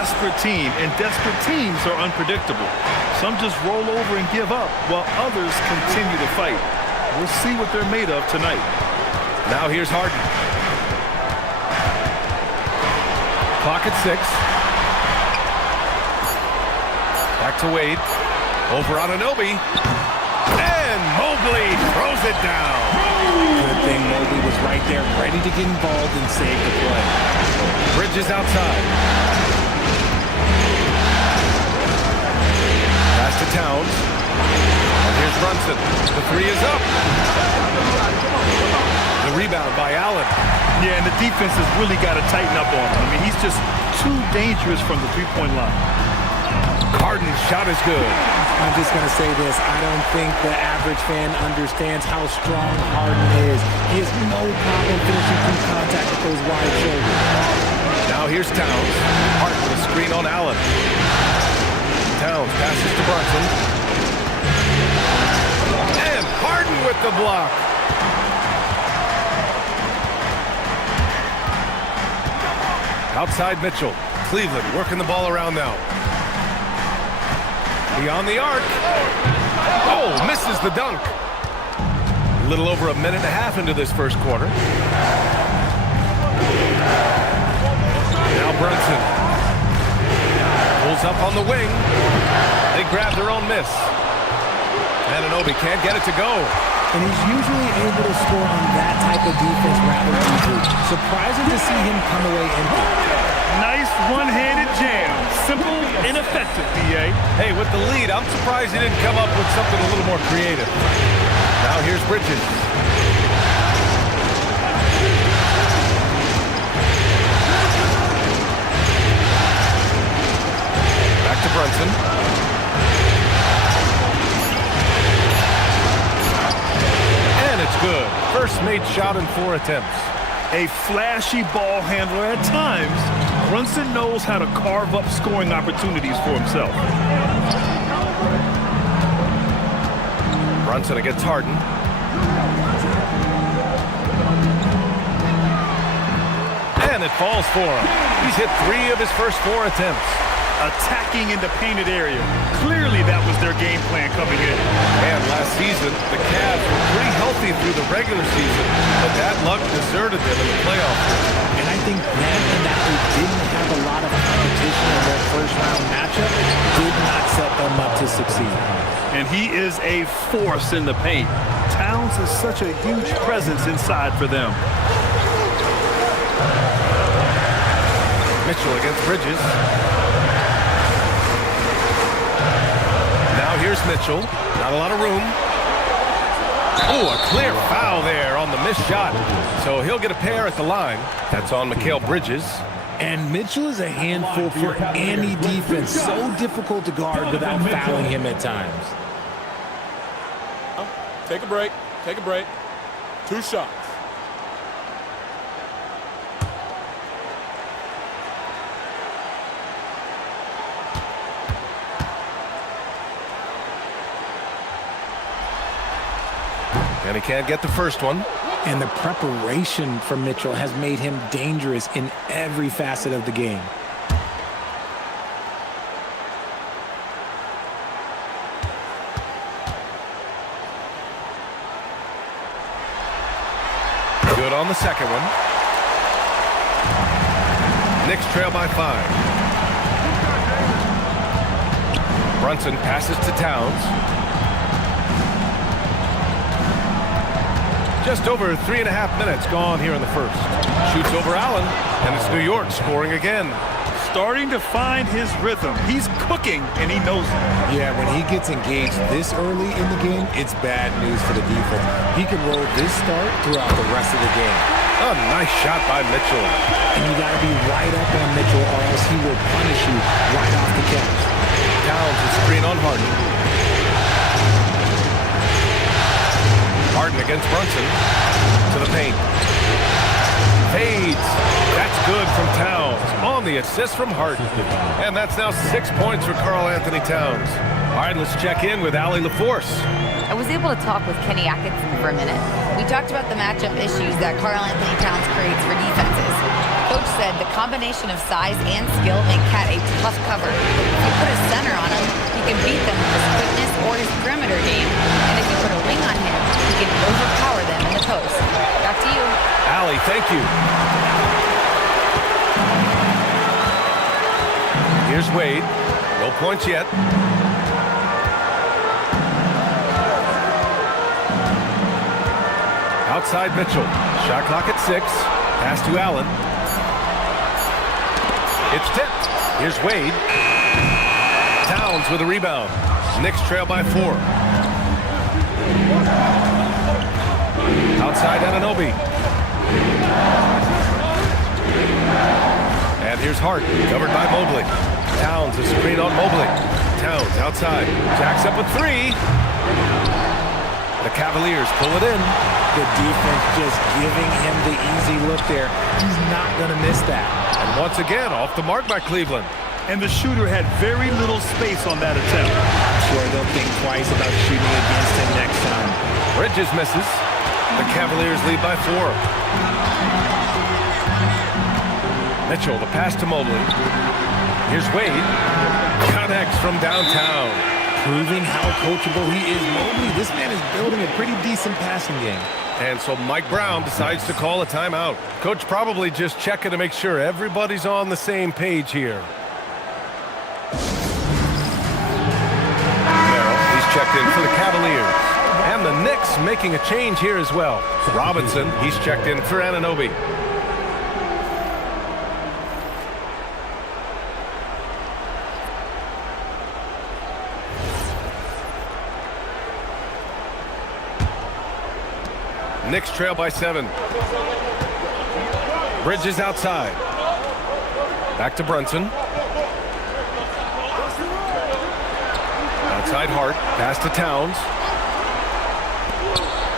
desperate team, and desperate teams are unpredictable. Some just roll over and give up, while others continue to fight. We'll see what they're made of tonight. Now here's Harden. Clock at 6. Back to Wade. Over on Anunoby. And Mobley throws it down. Good thing Mobley was right there, ready to get involved and save the play. Bridges outside. Pass to Towns. And here's Brunson. The three is up. The rebound by Allen. Yeah, and the defense has really got to tighten up on him. I mean, he's just too dangerous from the three-point line. Harden's shot is good. I'm just going to say this. I don't think the average fan understands how strong Harden is. He has no problem finishing through contact with those wide shoulders. Now here's Towns. Harden with a screen on Allen. Towns passes to Brunson. And Harden with the block. Outside Mitchell. Cleveland working the ball around now. Beyond the arc. Oh, misses the dunk. A little over a minute and a half into this first quarter. Now Brunson. Pulls up on the wing. They grab their own miss. Anunoby can't get it to go. And he's usually able to score on that type of defense rather easily. Surprising to see him come away empty. Nice one-handed jam. Simple and effective, B.A. Hey, with the lead, I'm surprised he didn't come up with something a little more creative. Now here's Bridges. Back to Brunson. And it's good. First made shot in 4 attempts. A flashy ball handler at times, Brunson knows how to carve up scoring opportunities for himself. Brunson against Harden. And it falls for him. He's hit 3 of his first 4 attempts. Attacking in the painted area. Clearly that was their game plan coming in. And last season, the Cavs were pretty healthy through the regular season, but that luck deserted them in the playoffs. And I think them and that they didn't have a lot of competition in their first-round matchup did not set them up to succeed. And he is a force in the paint. Towns is such a huge presence inside for them. Mitchell against Bridges. Now here's Mitchell. Not a lot of room. Oh, a clear foul there on the missed shot. So he'll get a pair at the line. That's on Mikal Bridges. And Mitchell is a handful for any defense. So difficult to guard without fouling him at times. Take a break. Take a break. 2 shots. And he can't get the first one. And the preparation from Mitchell has made him dangerous in every facet of the game. Good on the second one. Knicks trail by 5. Brunson passes to Towns. Just over 3.5 minutes gone here in the first. Shoots over Allen, and it's New York scoring again. Starting to find his rhythm. He's cooking, and he knows it. Yeah, when he gets engaged this early in the game, it's bad news for the defense. He can roll this start throughout the rest of the game. A nice shot by Mitchell. And you got to be right up on Mitchell, or else he will punish you right off the catch. Towns with screen on Harden. Harden against Brunson. To the paint. Fades. That's good from Towns. On the assist from Harden. And that's now 6 points for Karl Anthony Towns. All right, let's check in with Allie LaForce. I was able to talk with Kenny Atkinson for a minute. We talked about the matchup issues that Karl Anthony Towns creates for defenses. Coach said the combination of size and skill make Cat a tough cover. If you put a center on him, he can beat them with his quickness or his perimeter game. And if you put a wing on him, he can overpower them in the post. Back to you. Allie, thank you. Here's Wade. No points yet. Outside Mitchell. Shot clock at 6. Pass to Allen. It's tipped. Here's Wade. Towns with a rebound. Knicks trail by 4. Outside Anunoby. And here's Hart, covered by Mobley. Towns, a screen on Mobley. Towns outside. Jacks up with 3. The Cavaliers pull it in. The defense just giving him the easy look there. He's not going to miss that. And once again, off the mark by Cleveland. And the shooter had very little space on that attempt. Sure, they'll think twice about shooting against him next time. Bridges misses. The Cavaliers lead by 4. Mitchell, the pass to Mobley. Here's Wade. Connects from downtown. Proving how coachable he is. Mobley, this man is building a pretty decent passing game. And so Mike Brown decides to call a timeout. Coach probably just checking to make sure everybody's on the same page here. Merrill, he's checked in for the Cavaliers. And the Knicks making a change here as well. Robinson, he's checked in for Anunoby. Knicks trail by 7. Bridges outside. Back to Brunson. Outside Hart. Pass to Towns.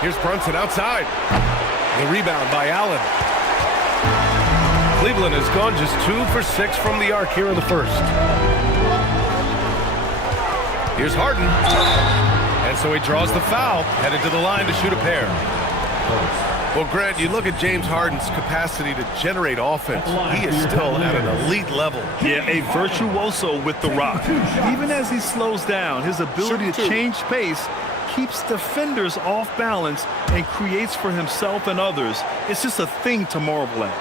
Here's Brunson outside. The rebound by Allen. Cleveland has gone just 2 for 6 from the arc here in the first. Here's Harden. And so he draws the foul. Headed to the line to shoot a pair. Well, Grant, you look at James Harden's capacity to generate offense. He is still at an elite level. Yeah, a virtuoso with the rock. Even as he slows down, his ability to change pace keeps defenders off balance and creates for himself and others. It's just a thing to marvel at.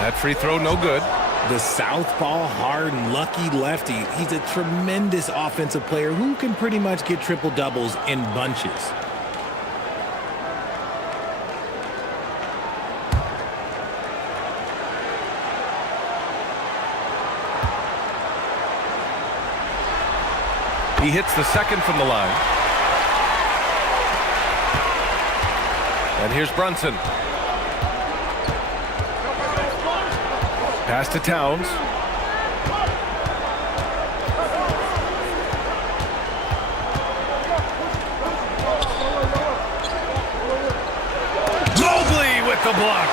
That free throw, no good. The southpaw, hard and lucky lefty. He's a tremendous offensive player who can pretty much get triple-doubles in bunches. He hits the second from the line. And here's Brunson. Pass to Towns. Mobley with the block.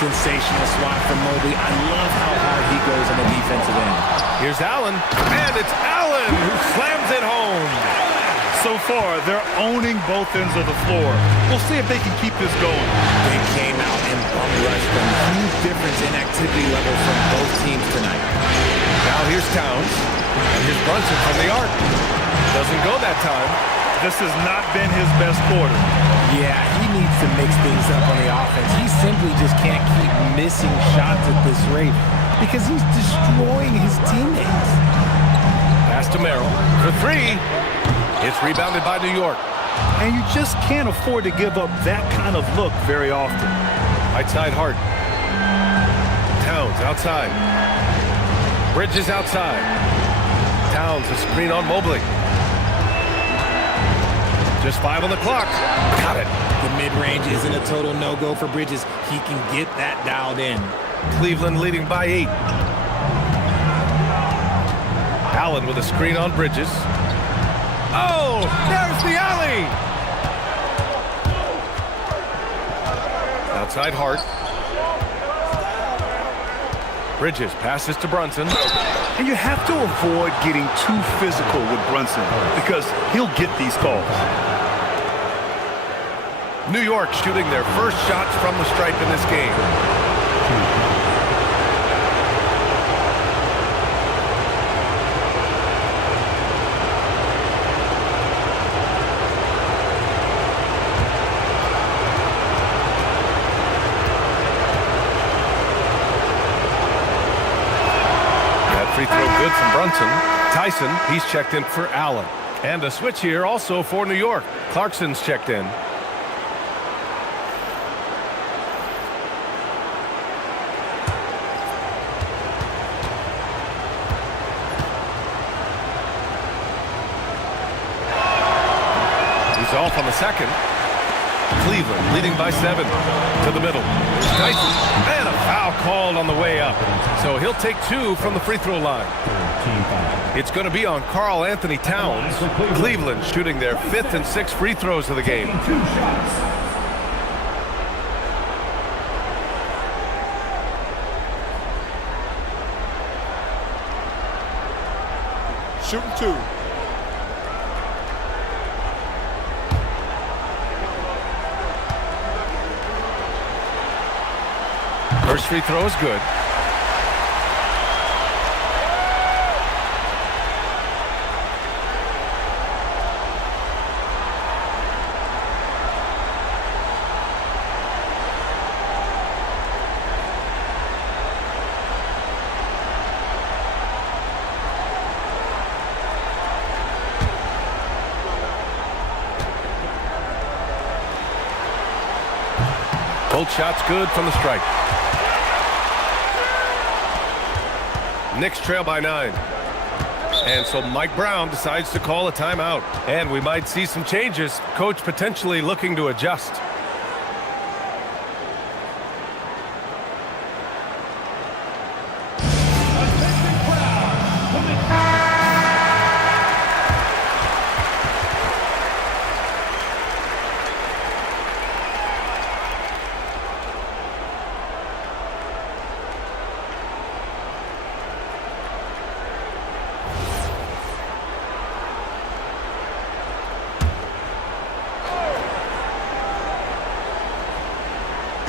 Sensational swat from Mobley. I love how hard he goes on the defensive end. Here's Allen. And it's Allen who slams it home. So far, they're owning both ends of the floor. We'll see if they can keep this going. They came out and bum rushed them. Huge difference in activity level from both teams tonight. Now here's Towns. And here's Brunson from the arc. Doesn't go that time. This has not been his best quarter. Yeah, he needs to mix things up on the offense. He simply just can't keep missing shots at this rate because he's destroying his teammates. Pass to Merrill for 3. It's rebounded by New York. And you just can't afford to give up that kind of look very often. Right side Hart. Towns outside. Bridges outside. Towns a screen on Mobley. Just 5 on the clock. Got it. The mid-range isn't a total no-go for Bridges. He can get that dialed in. Cleveland leading by 8. Allen with a screen on Bridges. Oh, there's the alley. Outside Hart. Bridges passes to Brunson. And you have to avoid getting too physical with Brunson because he'll get these calls. New York shooting their first shots from the stripe in this game. That free throw good from Brunson. Tyson, he's checked in for Allen. And a switch here also for New York. Clarkson's checked in. He's off on the second. Cleveland leading by 7 to the middle. There's Tyson, and a foul called on the way up. So he'll take 2 from the free throw line. It's going to be on Karl Anthony Towns. Cleveland shooting their 5th and 6th free throws of the game. Shooting 2. First free throw is good. Both shots good from the stripe. Knicks trail by 9. And so Mike Brown decides to call a timeout. And we might see some changes. Coach potentially looking to adjust.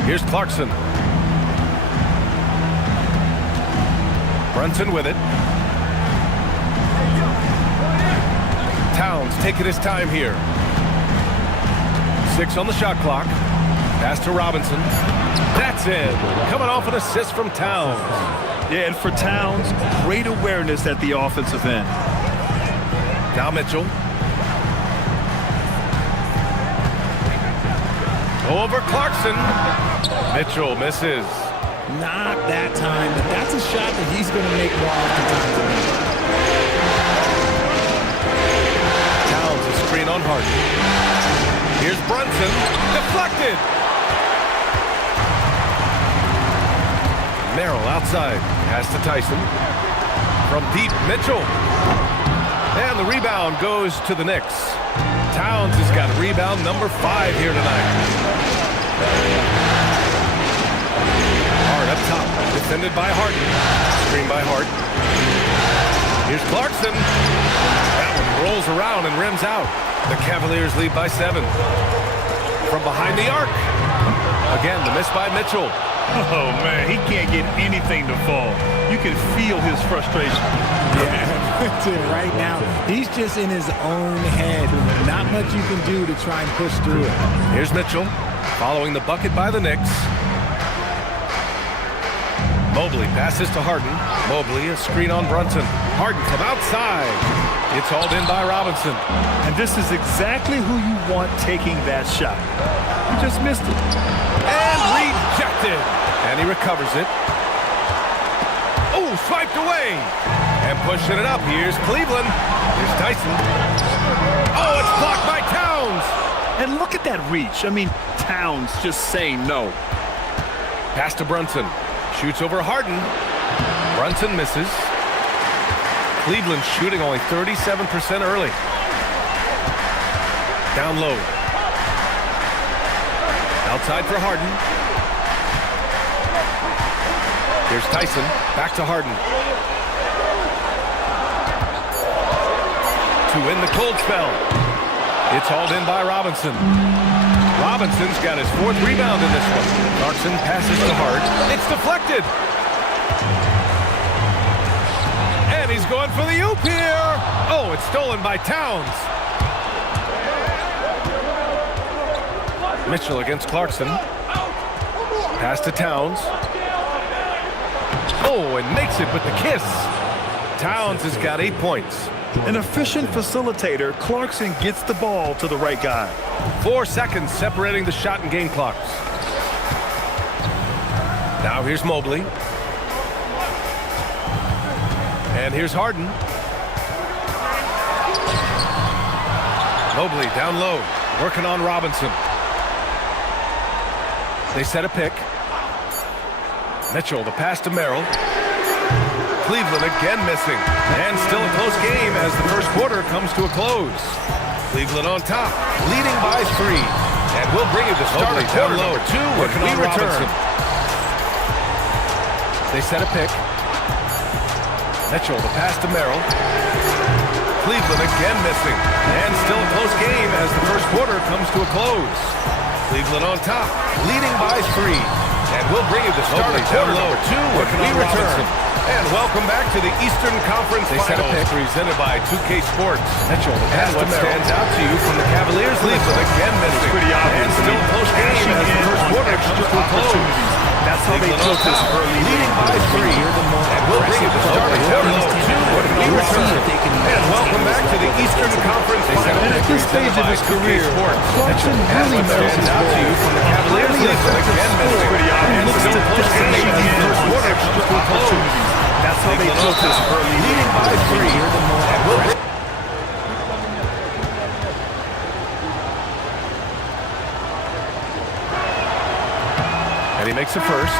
Here's Clarkson. Brunson with it. Towns taking his time here. 6 on the shot clock. Pass to Robinson. That's it. Coming off an assist from Towns. Yeah, and for Towns, great awareness at the offensive end. Now Mitchell. Over Clarkson. Mitchell misses. Not that time, but that's a shot that he's going to make more often times. Towns a screen on Harden. Here's Brunson. Deflected. Merrill outside. Pass to Tyson. From deep, Mitchell. And the rebound goes to the Knicks. Towns has got rebound number 5 here tonight. Hart up top, defended by Harden. Screen by Hart. Here's Clarkson. That one rolls around and rims out. The Cavaliers lead by 7. From behind the arc. Again, the miss by Mitchell. Oh, man, he can't get anything to fall. You can feel his frustration. Yeah, right now, he's just in his own head. Not much you can do to try and push through it. Here's Mitchell, following the bucket by the Knicks. Mobley passes to Harden. Mobley, a screen on Brunson. Harden from outside. It's hauled in by Robinson. And this is exactly who you want taking that shot. You just missed it. And rejected. And he recovers it. Oh, swiped away. And pushing it up. Here's Cleveland. Here's Tyson. Oh, it's blocked by Towns. And look at that reach. I mean, Towns just saying no. Pass to Brunson. Shoots over Harden. Brunson misses. Cleveland shooting only 37% early. Down low. Outside for Harden. Here's Tyson. Back to Harden. To win the cold spell. It's hauled in by Robinson. Robinson's got his 4th rebound in this one. Clarkson passes to Hart. It's deflected. And he's going for the oop here. Oh, it's stolen by Towns. Mitchell against Clarkson. Pass to Towns. Oh, and makes it with the kiss. Towns has got 8 points. An efficient facilitator, Clarkson gets the ball to the right guy. 4 seconds separating the shot and game clocks. Now here's Mobley. And here's Harden. Mobley down low, working on Robinson. They set a pick. Mitchell, the pass to Merrill. Cleveland again missing. And still a close game as the first quarter comes to a close. Cleveland on top, leading by 3. And we'll bring you the start of quarter number 2 when we return. They set a pick. Mitchell, the pass to Merrill. Cleveland again missing. And still a close game as the first quarter comes to a close. Cleveland on top, leading by 3. And we'll bring you the start of quarter number 2 when we return. And welcome back to the Eastern Conference Finals, presented by 2K Sports. Mitchell, the pass to Merrill stands out to you from the Cavaliers. Cleveland again missing. Pretty obvious. And still a close game as the first quarter comes to a close. That's how they took this early, leading by 3. And we'll bring you the start of quarter number 2 when we return. And welcome back to the Eastern Conference Finals. And at this stage of his career, Clarkson really stands out to you from the Cavaliers. Cleveland again missing. And still a close game as the first quarter comes to a close. That's how they took this early, leading by 3. And we'll and he makes a first.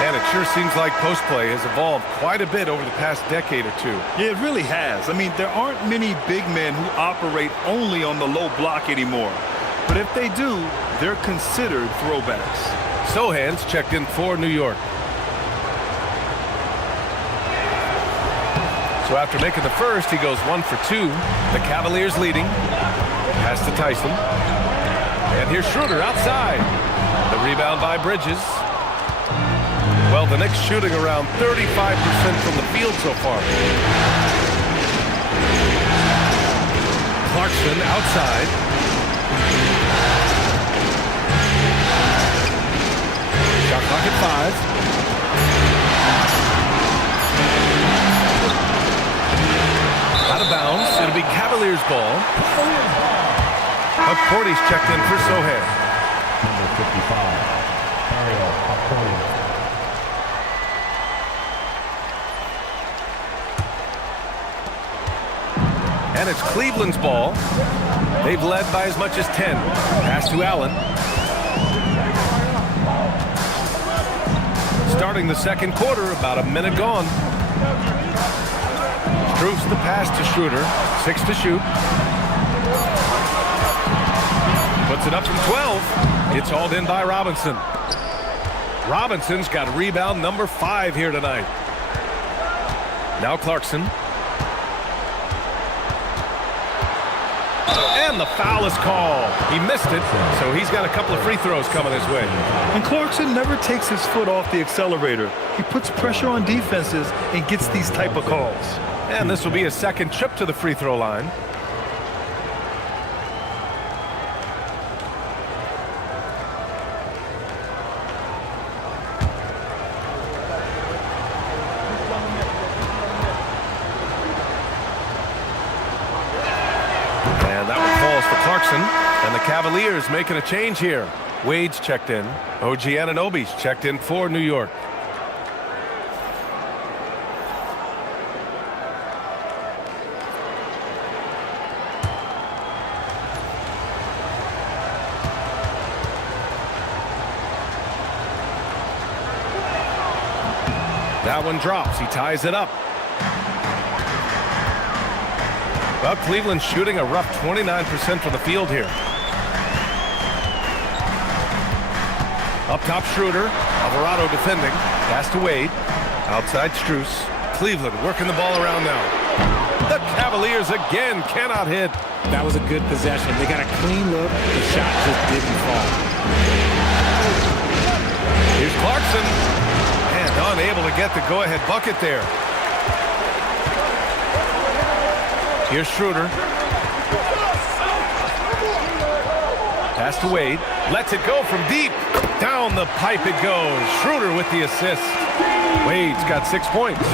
And it sure seems like post play has evolved quite a bit over the past decade or 2. Yeah, it really has. I mean, there aren't many big men who operate only on the low block anymore. But if they do, they're considered throwbacks. Sohan's checked in for New York. So after making the first, he goes 1 for 2. The Cavaliers leading. Pass to Tyson. And here's Schroeder outside. The rebound by Bridges. Well, the Knicks shooting around 35% from the field so far. Clarkson outside. Shot clock at 5. Out of bounds. It'll be Cavaliers ball. Porty's checked in for Sohan. Number 55, Mario Porty. And it's Cleveland's ball. They've led by as much as 10. Pass to Allen. Starting the second quarter, about a minute gone. Proves the pass to Schroeder. 6 to shoot. Puts it up from 12. It's hauled in by Robinson. Robinson's got rebound number 5 here tonight. Now Clarkson. And the foul is called. He missed it, so he's got a couple of free throws coming his way. And Clarkson never takes his foot off the accelerator. He puts pressure on defenses and gets these type of calls. And this will be his second trip to the free throw line. And that one falls for Clarkson. And the Cavaliers making a change here. Wade's checked in. OG Anunoby's checked in for New York. That one drops. He ties it up. Well, Cleveland's shooting a rough 29% from the field here. Up top, Schroeder. Alvarado defending. Pass to Wade. Outside, Strus. Cleveland working the ball around now. The Cavaliers again cannot hit. That was a good possession. They got a clean look. The shot just didn't fall. Here's Clarkson. And unable to get the go-ahead bucket there. Here's Schroeder. Pass to Wade. Lets it go from deep. Down the pipe it goes. Schroeder with the assist. Wade's got 6 points.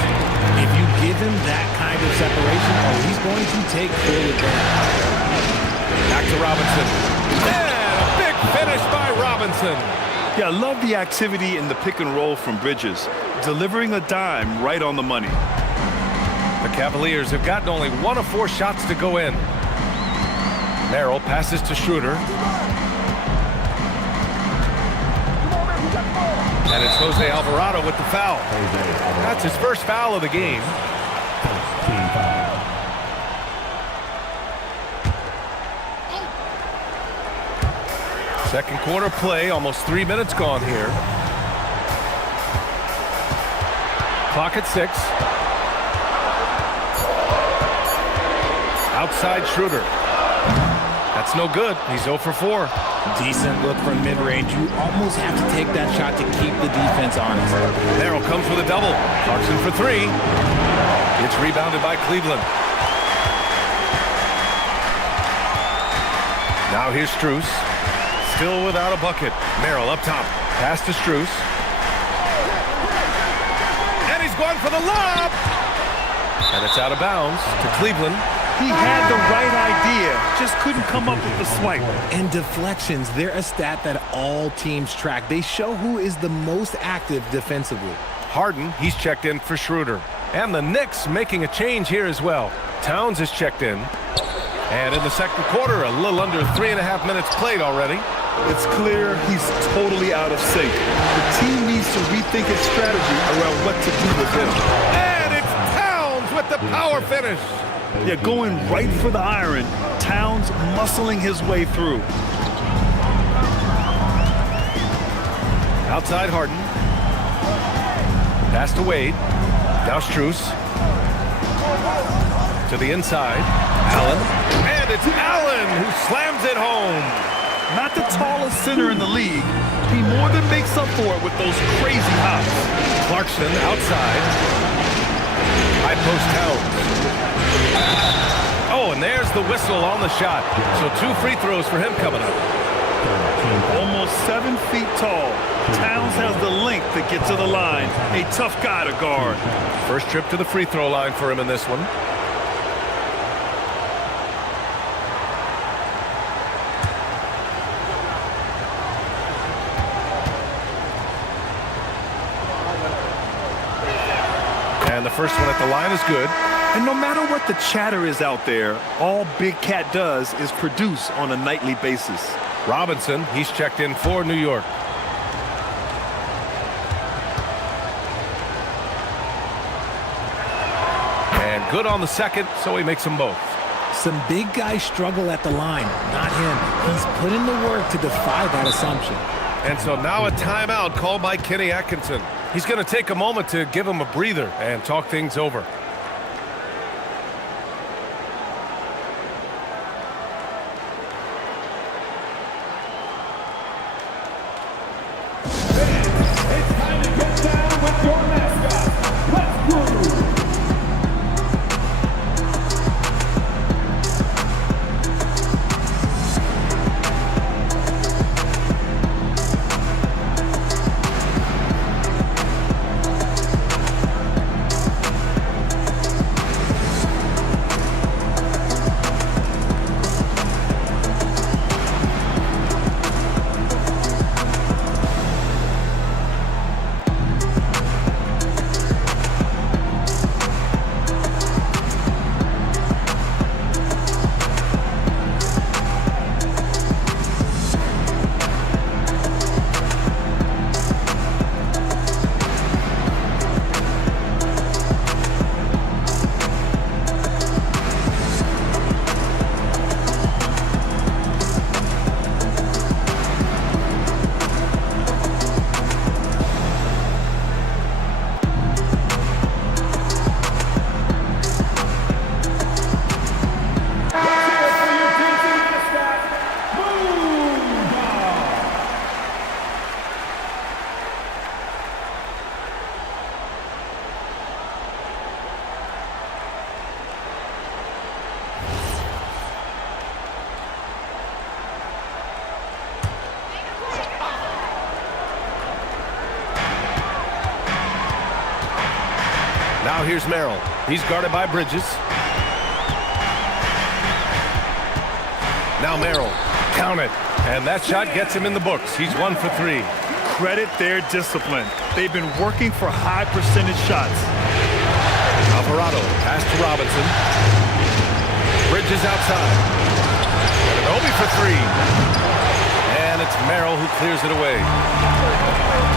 If you give him that kind of separation, he's going to take full advantage. Back to Robinson. And a big finish by Robinson. Yeah, I love the activity in the pick and roll from Bridges, delivering a dime right on the money. The Cavaliers have gotten only 1 of 4 shots to go in. Merrill passes to Schroeder. And it's Jose Alvarado with the foul. That's his first foul of the game. Second quarter play, almost 3 minutes gone here. Clock at 6. Outside Schroeder. That's no good. He's 0 for 4. Decent look from mid-range. You almost have to take that shot to keep the defense honest. Merrill comes with a double. Clarkson for 3. It's rebounded by Cleveland. Now here's Strus. Still without a bucket. Merrill up top. Pass to Strus. And he's going for the lob. And it's out of bounds to Cleveland. He had the right idea, just couldn't come up with the swipe. And deflections, they're a stat that all teams track. They show who is the most active defensively. Harden, he's checked in for Schroeder. And the Knicks making a change here as well. Towns is checked in. And in the second quarter, a little under 3.5 minutes played already. It's clear he's totally out of sync. The team needs to rethink its strategy around what to do with him. And it's Towns with the power finish. Yeah, going right for the iron. Towns muscling his way through. Outside Harden. Pass to Wade. Now Strus. To the inside. Allen. And it's Allen who slams it home. Not the tallest center in the league. He more than makes up for it with those crazy hops. Clarkson outside. High post Towns. Oh, and there's the whistle on the shot. So 2 free throws for him coming up. Almost 7 feet tall. Towns has the length to get to the line. A tough guy to guard. First trip to the free throw line for him in this one. And the first one at the line is good. And no matter what the chatter is out there, all Big Cat does is produce on a nightly basis. Robinson, he's checked in for New York. And good on the second, so he makes them both. Some big guys struggle at the line, not him. He's put in the work to defy that assumption. And so now a timeout called by Kenny Atkinson. He's going to take a moment to give him a breather and talk things over. It's time to get down with your mascot. Let's groove. Now here's Merrill. He's guarded by Bridges. Now Merrill. Count it. And that shot gets him in the books. He's 1 for 3. Credit their discipline. They've been working for high percentage shots. Alvarado, pass to Robinson. Bridges outside. And Obi for 3. And it's Merrill who clears it away.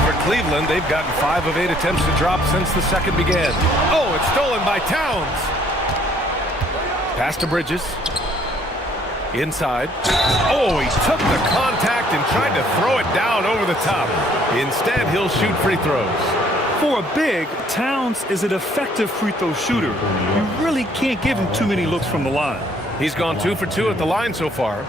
For Cleveland, they've gotten 5 of 8 attempts to drop since the second began. Oh, it's stolen by Towns. Pass to Bridges. Inside. Oh, he took the contact and tried to throw it down over the top. Instead, he'll shoot free throws. For a big, Towns is an effective free throw shooter. You really can't give him too many looks from the line. He's gone 2 for 2 at the line so far.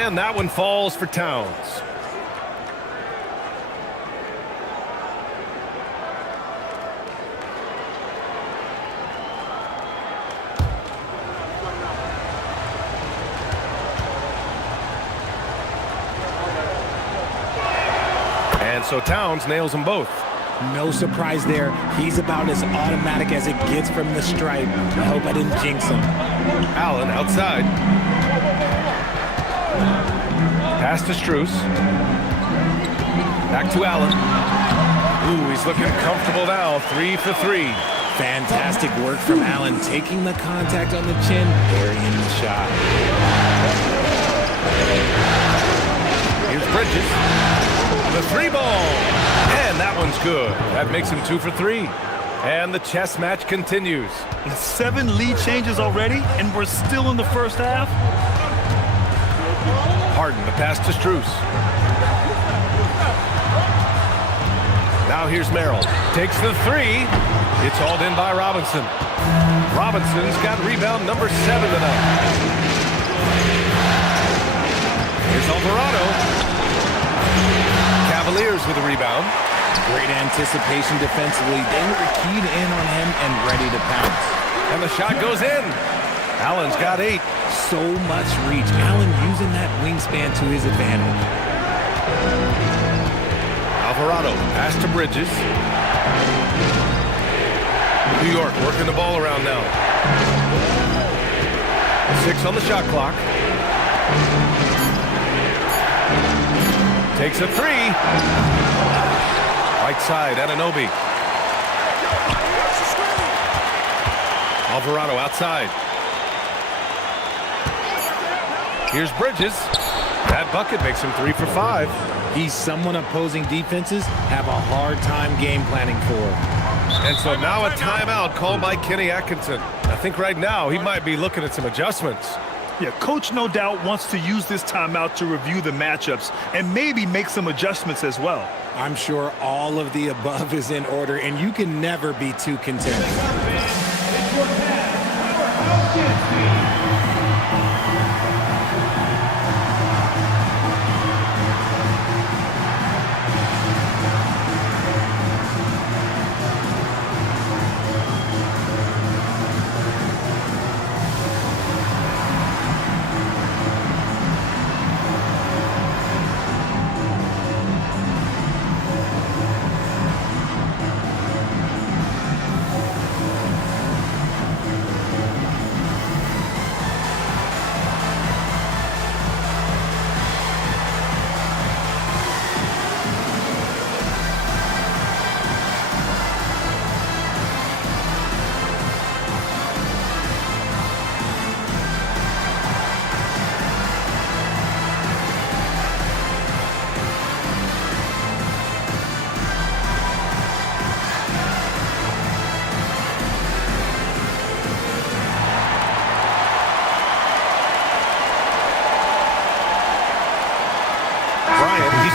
And that one falls for Towns. And so Towns nails them both. No surprise there. He's about as automatic as it gets from the stripe. I hope I didn't jinx him. Allen outside. Pass to Strus. Back to Allen. Ooh, he's looking comfortable now. 3 for 3. Fantastic work from Allen, taking the contact on the chin, burying the shot. Here's Bridges. The 3 ball. And that one's good. That makes him 2 for 3. And the chess match continues. 7 lead changes already, and we're still in the first half. Harden, the pass to Strus. Now here's Merrill. Takes the 3. It's hauled in by Robinson. Robinson's got rebound number 7 tonight. Here's Alvarado. Cavaliers with a rebound. Great anticipation defensively. They were keyed in on him and ready to pounce. And the shot goes in. Allen's got 8. So much reach. Allen using that wingspan to his advantage. Alvarado, pass to Bridges. New York working the ball around now. 6 on the shot clock. Takes a 3. Right side, Anunoby. Alvarado outside. Here's Bridges. That bucket makes him 3 for 5. He's someone opposing defenses have a hard time game planning for. And so now a timeout called by Kenny Atkinson. I think right now he might be looking at some adjustments. Yeah, coach no doubt wants to use this timeout to review the matchups and maybe make some adjustments as well. I'm sure all of the above is in order, and you can never be too content.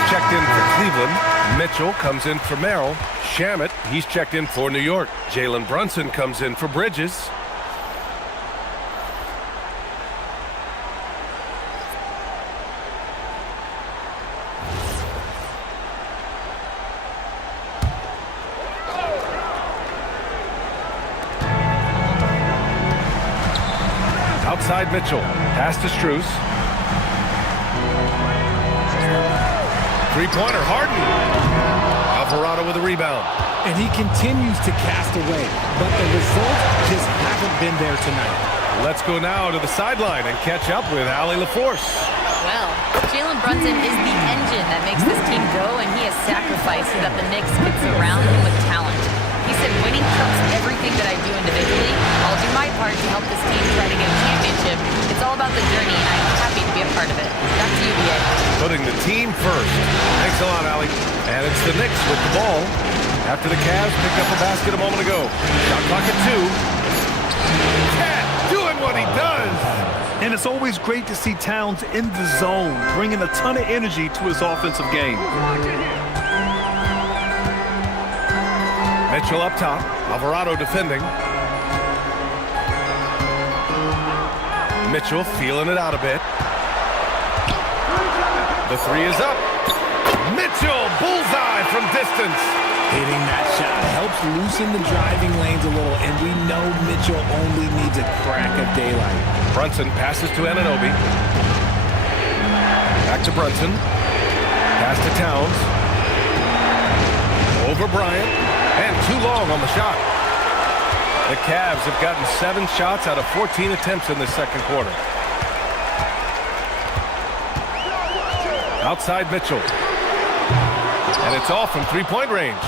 Checked in for Cleveland. Mitchell comes in for Merrill. Shamet, he's checked in for New York. Jalen Brunson comes in for Bridges. Outside Mitchell. Pass to Strus. Three-pointer, Harden. Alvarado with a rebound. And he continues to cast away, but the results just haven't been there tonight. Let's go now to the sideline and catch up with Allie LaForce. Well, Jalen Brunson is the engine that makes this team go, and he has sacrificed so that the Knicks could surround him with talent. He said, winning trumps everything that I do individually. I'll do my part to help this team try to get a championship. It's all about the journey, and I'm happy to be a part of it. Back to you, BA. Putting the team first. Thanks a lot, Allie. And it's the Knicks with the ball after the Cavs picked up a basket a moment ago. Shot clock at 2. Cat doing what he does. And it's always great to see Towns in the zone, bringing a ton of energy to his offensive game. Mitchell up top. Alvarado defending. Mitchell feeling it out a bit. The three is up. Mitchell, bullseye from distance. Hitting that shot helps loosen the driving lanes a little, and we know Mitchell only needs a crack of daylight. Brunson passes to Anunoby. Back to Brunson. Pass to Towns. Over Bryant. And too long on the shot. The Cavs have gotten 7 shots out of 14 attempts in this second quarter. Outside Mitchell. And it's off from three-point range.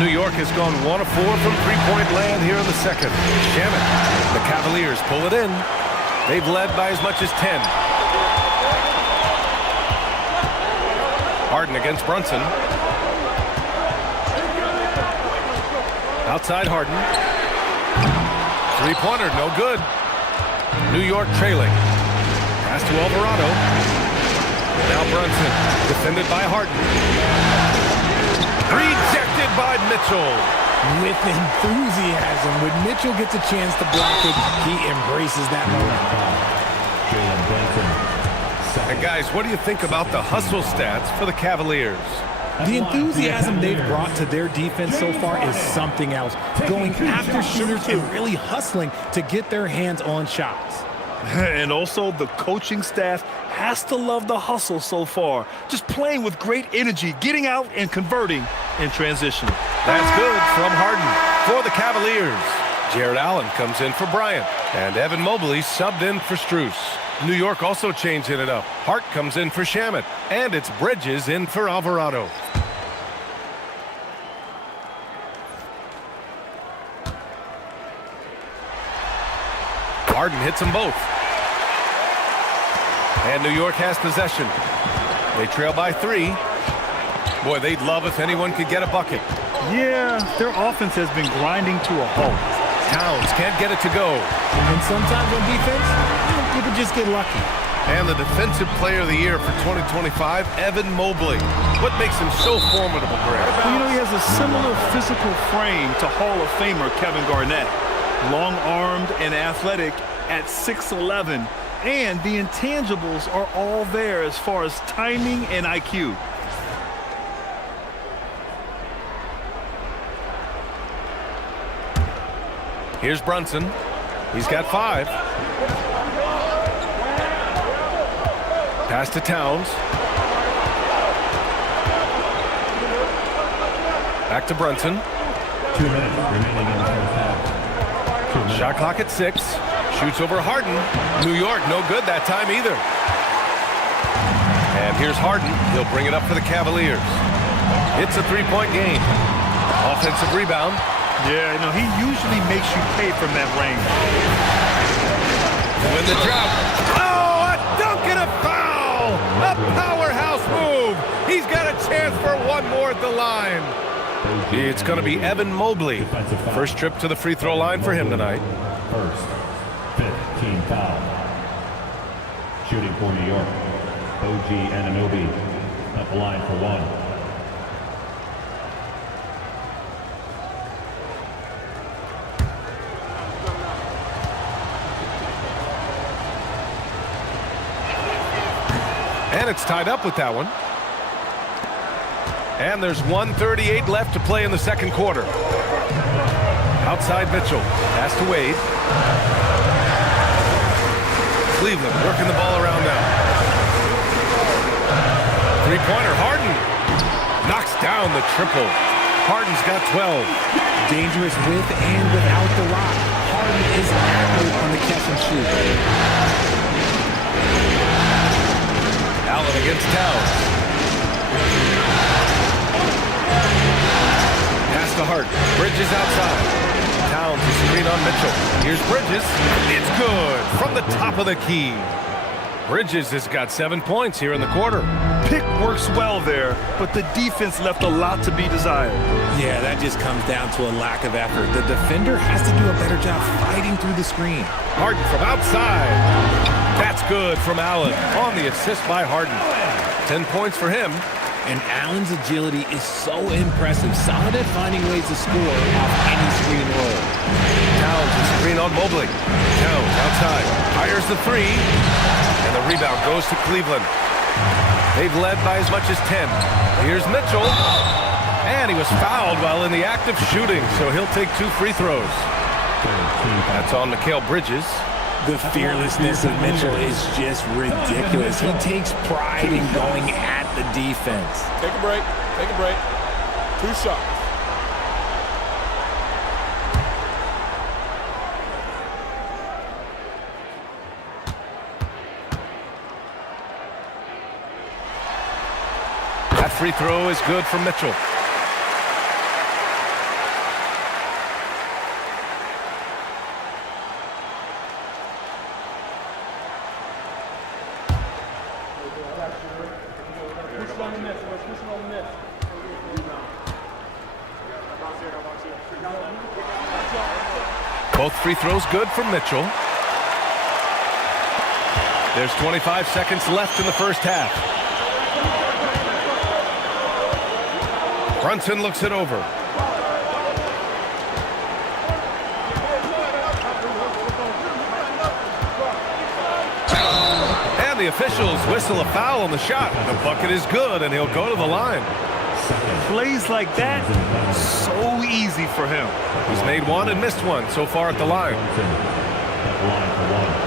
New York has gone 1 of 4 from three-point land here in the second. Shamet. The Cavaliers pull it in. They've led by as much as 10. Harden against Brunson. Outside Harden. Three-pointer, no good. New York trailing. Pass to Alvarado. Now Brunson, defended by Harden. Rejected by Mitchell. With enthusiasm, when Mitchell gets a chance to block it, he embraces that moment. Jalen Brunson. And guys, what do you think about the hustle stats for the Cavaliers? The enthusiasm they've brought to their defense so far is something else. Going after shooters and really hustling to get their hands on shots. And also, the coaching staff has to love the hustle so far. Just playing with great energy, getting out and converting in transition. That's good from Harden for the Cavaliers. Jared Allen comes in for Bryant. And Evan Mobley subbed in for Strus. New York also changing it up. Hart comes in for Shamet. And it's Bridges in for Alvarado. Harden hits them both. And New York has possession. They trail by 3. Boy, they'd love if anyone could get a bucket. Yeah, their offense has been grinding to a halt. Towns can't get it to go. And sometimes on defense, you can just get lucky. And the Defensive Player of the Year for 2025, Evan Mobley. What makes him so formidable, Greg? Well, you know, he has a similar physical frame to Hall of Famer Kevin Garnett. Long-armed and athletic at 6'11", and the intangibles are all there as far as timing and IQ. Here's Brunson. He's got 5. Pass to Towns. Back to Brunson. 2 minutes remaining in the first half. Shot clock at 6. Shoots over Harden. New York, no good that time either. And here's Harden. He'll bring it up for the Cavaliers. It's a 3-point game. Offensive rebound. Yeah, you know, he usually makes you pay from that range. To win the drought. Oh, a dunk and a foul! A powerhouse move. He's got a chance for one more at the line. It's going to be Evan Mobley. First trip to the free throw line for him tonight. First, 5th team foul. Shooting for New York. OG Anunoby at the line for 1. And it's tied up with that one. And there's 1:38 left to play in the second quarter. Outside Mitchell. Pass to Wade. Cleveland working the ball around now. Three-pointer, Harden. Knocks down the triple. Harden's got 12. Dangerous with and without the rock. Harden is accurate on the catch and shoot. Allen against Towns. Pass to Harden. Bridges outside. Towns a screen on Mitchell. Here's Bridges. It's good from the top of the key. Bridges has got 7 points here in the quarter. Pick works well there, but the defense left a lot to be desired. Yeah, that just comes down to a lack of effort. The defender has to do a better job fighting through the screen. Harden from outside. That's good from Allen on the assist by Harden. 10 points for him. And Allen's agility is so impressive. Solid at finding ways to score off any screen roll. Towns a screen on Mobley. Towns outside. Fires the three. And the rebound goes to Cleveland. They've led by as much as 10. Here's Mitchell. And he was fouled while in the act of shooting, so he'll take 2 free throws. That's on Mikal Bridges. The fearlessness of Mitchell is just ridiculous. He takes pride in going at the defense. Take a break. Take a break. 2 shots. That free throw is good from Mitchell. Both free throws good from Mitchell. There's 25 seconds left in the first half. Brunson looks it over. And the officials whistle a foul on the shot. The bucket is good, and he'll go to the line. Plays like that, so easy for him. He's made 1 and missed 1 so far at the line. At the line for 1.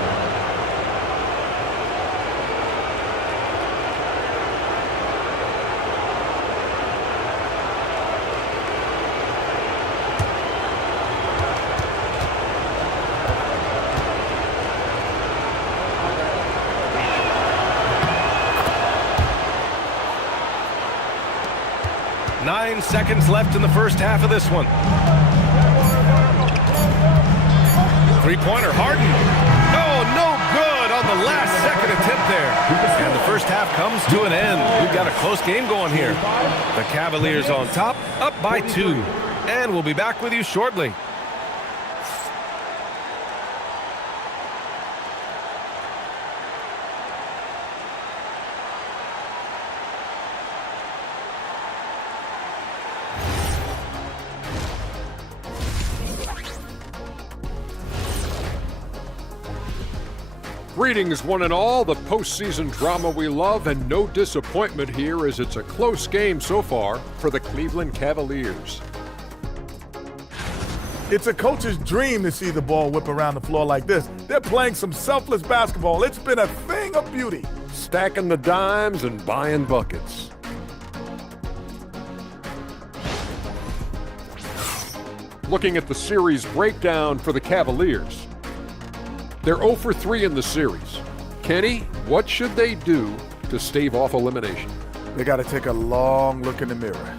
9 seconds left in the first half of this one. Three-pointer, Harden. Oh, no good on the last second attempt there. And the first half comes to an end. We've got a close game going here. The Cavaliers on top, up by 2. And we'll be back with you shortly. Greetings, one and all. The postseason drama we love, and no disappointment here as it's a close game so far for the Cleveland Cavaliers. It's a coach's dream to see the ball whip around the floor like this. They're playing some selfless basketball. It's been a thing of beauty. Stacking the dimes and buying buckets. Looking at the series breakdown for the Cavaliers. They're 0 for 3 in the series. Kenny, what should they do to stave off elimination? They got to take a long look in the mirror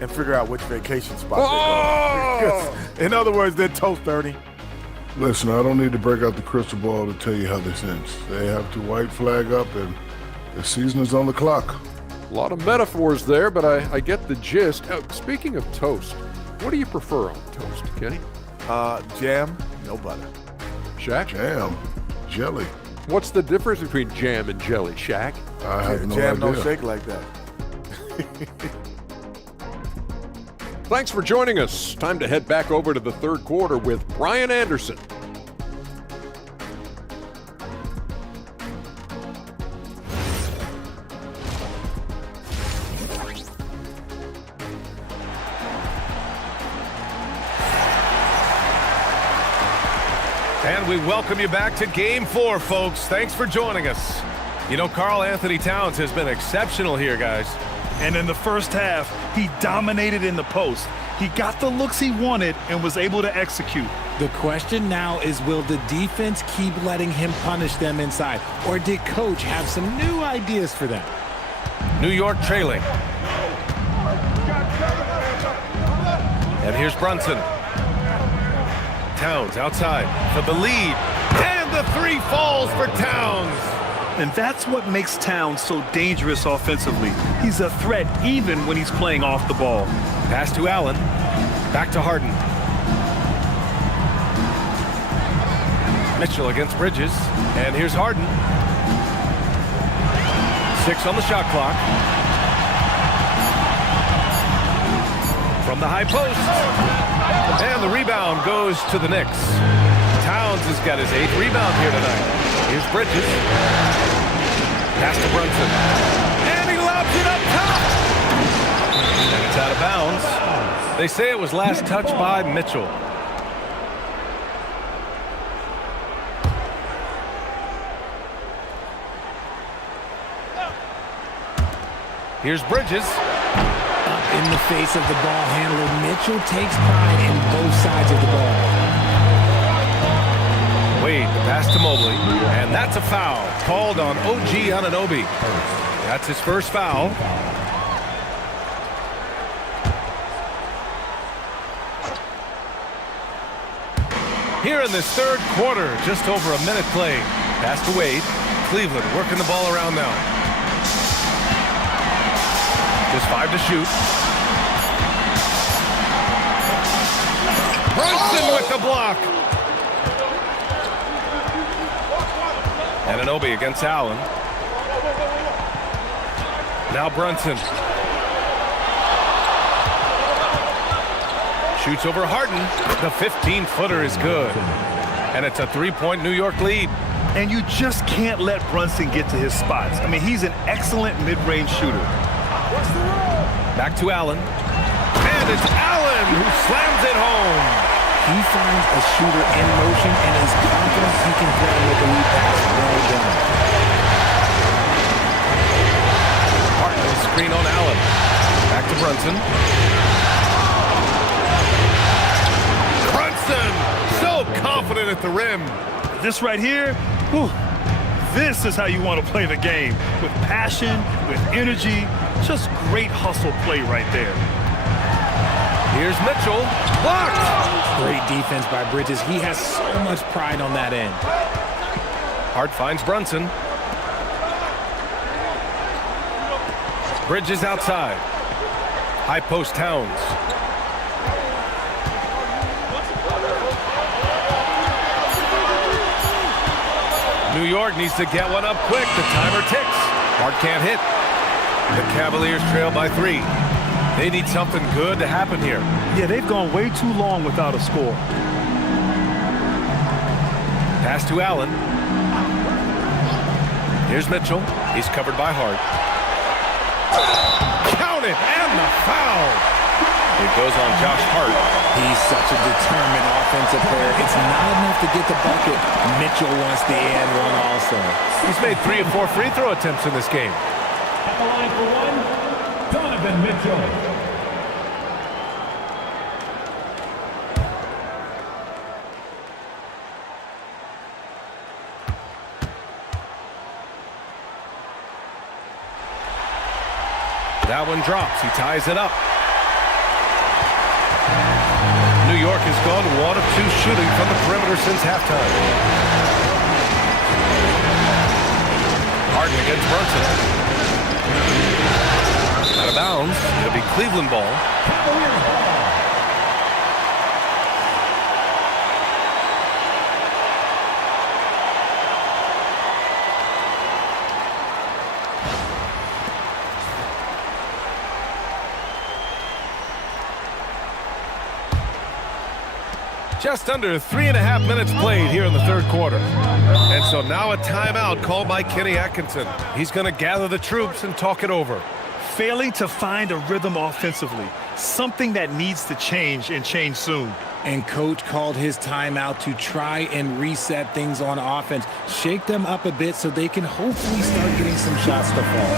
and figure out which vacation spot they're going. In other words, they're toast, 30. Listen, I don't need to break out the crystal ball to tell you how this ends. They have to white flag up, and the season is on the clock. A lot of metaphors there, but I get the gist. Speaking of toast, what do you prefer on toast, Kenny? Jam, no butter. Shaq? Jam, jelly. What's the difference between jam and jelly, Shaq? I have no Jam idea. don't shake like that. Thanks for joining us. Time to head back over to the third quarter with Brian Anderson. And we welcome you back to Game 4, folks. Thanks for joining us. You know, Karl Anthony Towns has been exceptional here, guys. And in the first half, he dominated in the post. He got the looks he wanted and was able to execute. The question now is, will the defense keep letting him punish them inside? Or did Coach have some new ideas for them? New York trailing. And here's Brunson. Towns outside for the lead. And the three falls for Towns. And that's what makes Towns so dangerous offensively. He's a threat even when he's playing off the ball. Pass to Allen. Back to Harden. Mitchell against Bridges. And here's Harden. 6 on the shot clock. From the high post. And the rebound goes to the Knicks. Towns has got his 8th rebound here tonight. Here's Bridges. Pass to Brunson. And he lobs it up top. And it's out of bounds. They say it was last touched by Mitchell. Here's Bridges. In the face of the ball handler, Mitchell takes pride in both sides of the ball. Wade, the pass to Mobley, and that's a foul called on OG Anunoby. That's his first foul. Here in this third quarter, just over a minute played. Pass to Wade. Cleveland working the ball around now. Just 5 to shoot. Brunson with the block. Anunoby against Allen. Now Brunson. Shoots over Harden. The 15-footer is good. And it's a 3-point New York lead. And you just can't let Brunson get to his spots. I mean, he's an excellent mid-range shooter. Back to Allen. And it's Allen who slams it home. He finds a shooter in motion and is confident he can play with the lead pass. Well done. Harden screen on Allen. Back to Brunson. Brunson, so confident at the rim. This right here, whew, this is how you want to play the game. With passion, with energy, just great hustle play right there. Here's Mitchell. Blocked. Great defense by Bridges. He has so much pride on that end. Hart finds Brunson. Bridges outside. High post Towns. New York needs to get one up quick. The timer ticks. Hart can't hit. The Cavaliers trail by 3. They need something good to happen here. Yeah, they've gone way too long without a score. Pass to Allen. Here's Mitchell. He's covered by Hart. Count it, and the foul. It goes on Josh Hart. He's such a determined offensive player. It's not enough to get the bucket. Mitchell wants to add one also. He's made 3 of 4 free throw attempts in this game. At the line for one, Donovan Mitchell. That one drops. He ties it up. New York has gone 1 of 2 shooting from the perimeter since halftime. Harden against Brunson. Out of bounds. It'll be Cleveland ball. Just under 3.5 minutes played here in the third quarter. And so now a timeout called by Kenny Atkinson. He's going to gather the troops and talk it over. Failing to find a rhythm offensively, something that needs to change and change soon. And coach called his timeout to try and reset things on offense. Shake them up a bit so they can hopefully start getting some shots to fall.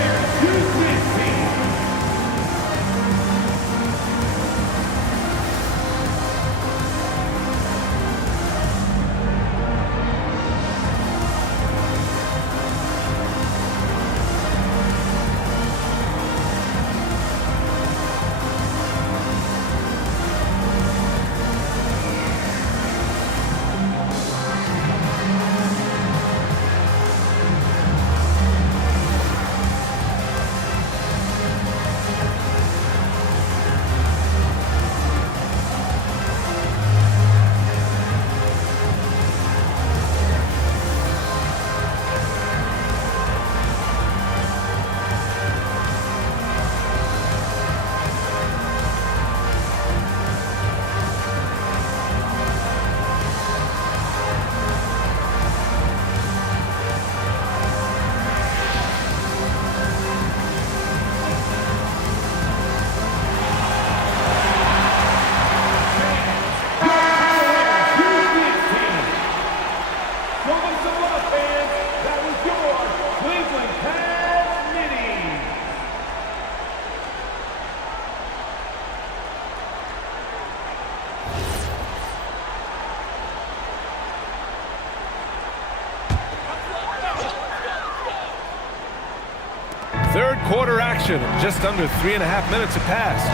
Third quarter action. Just under 3.5 minutes have passed.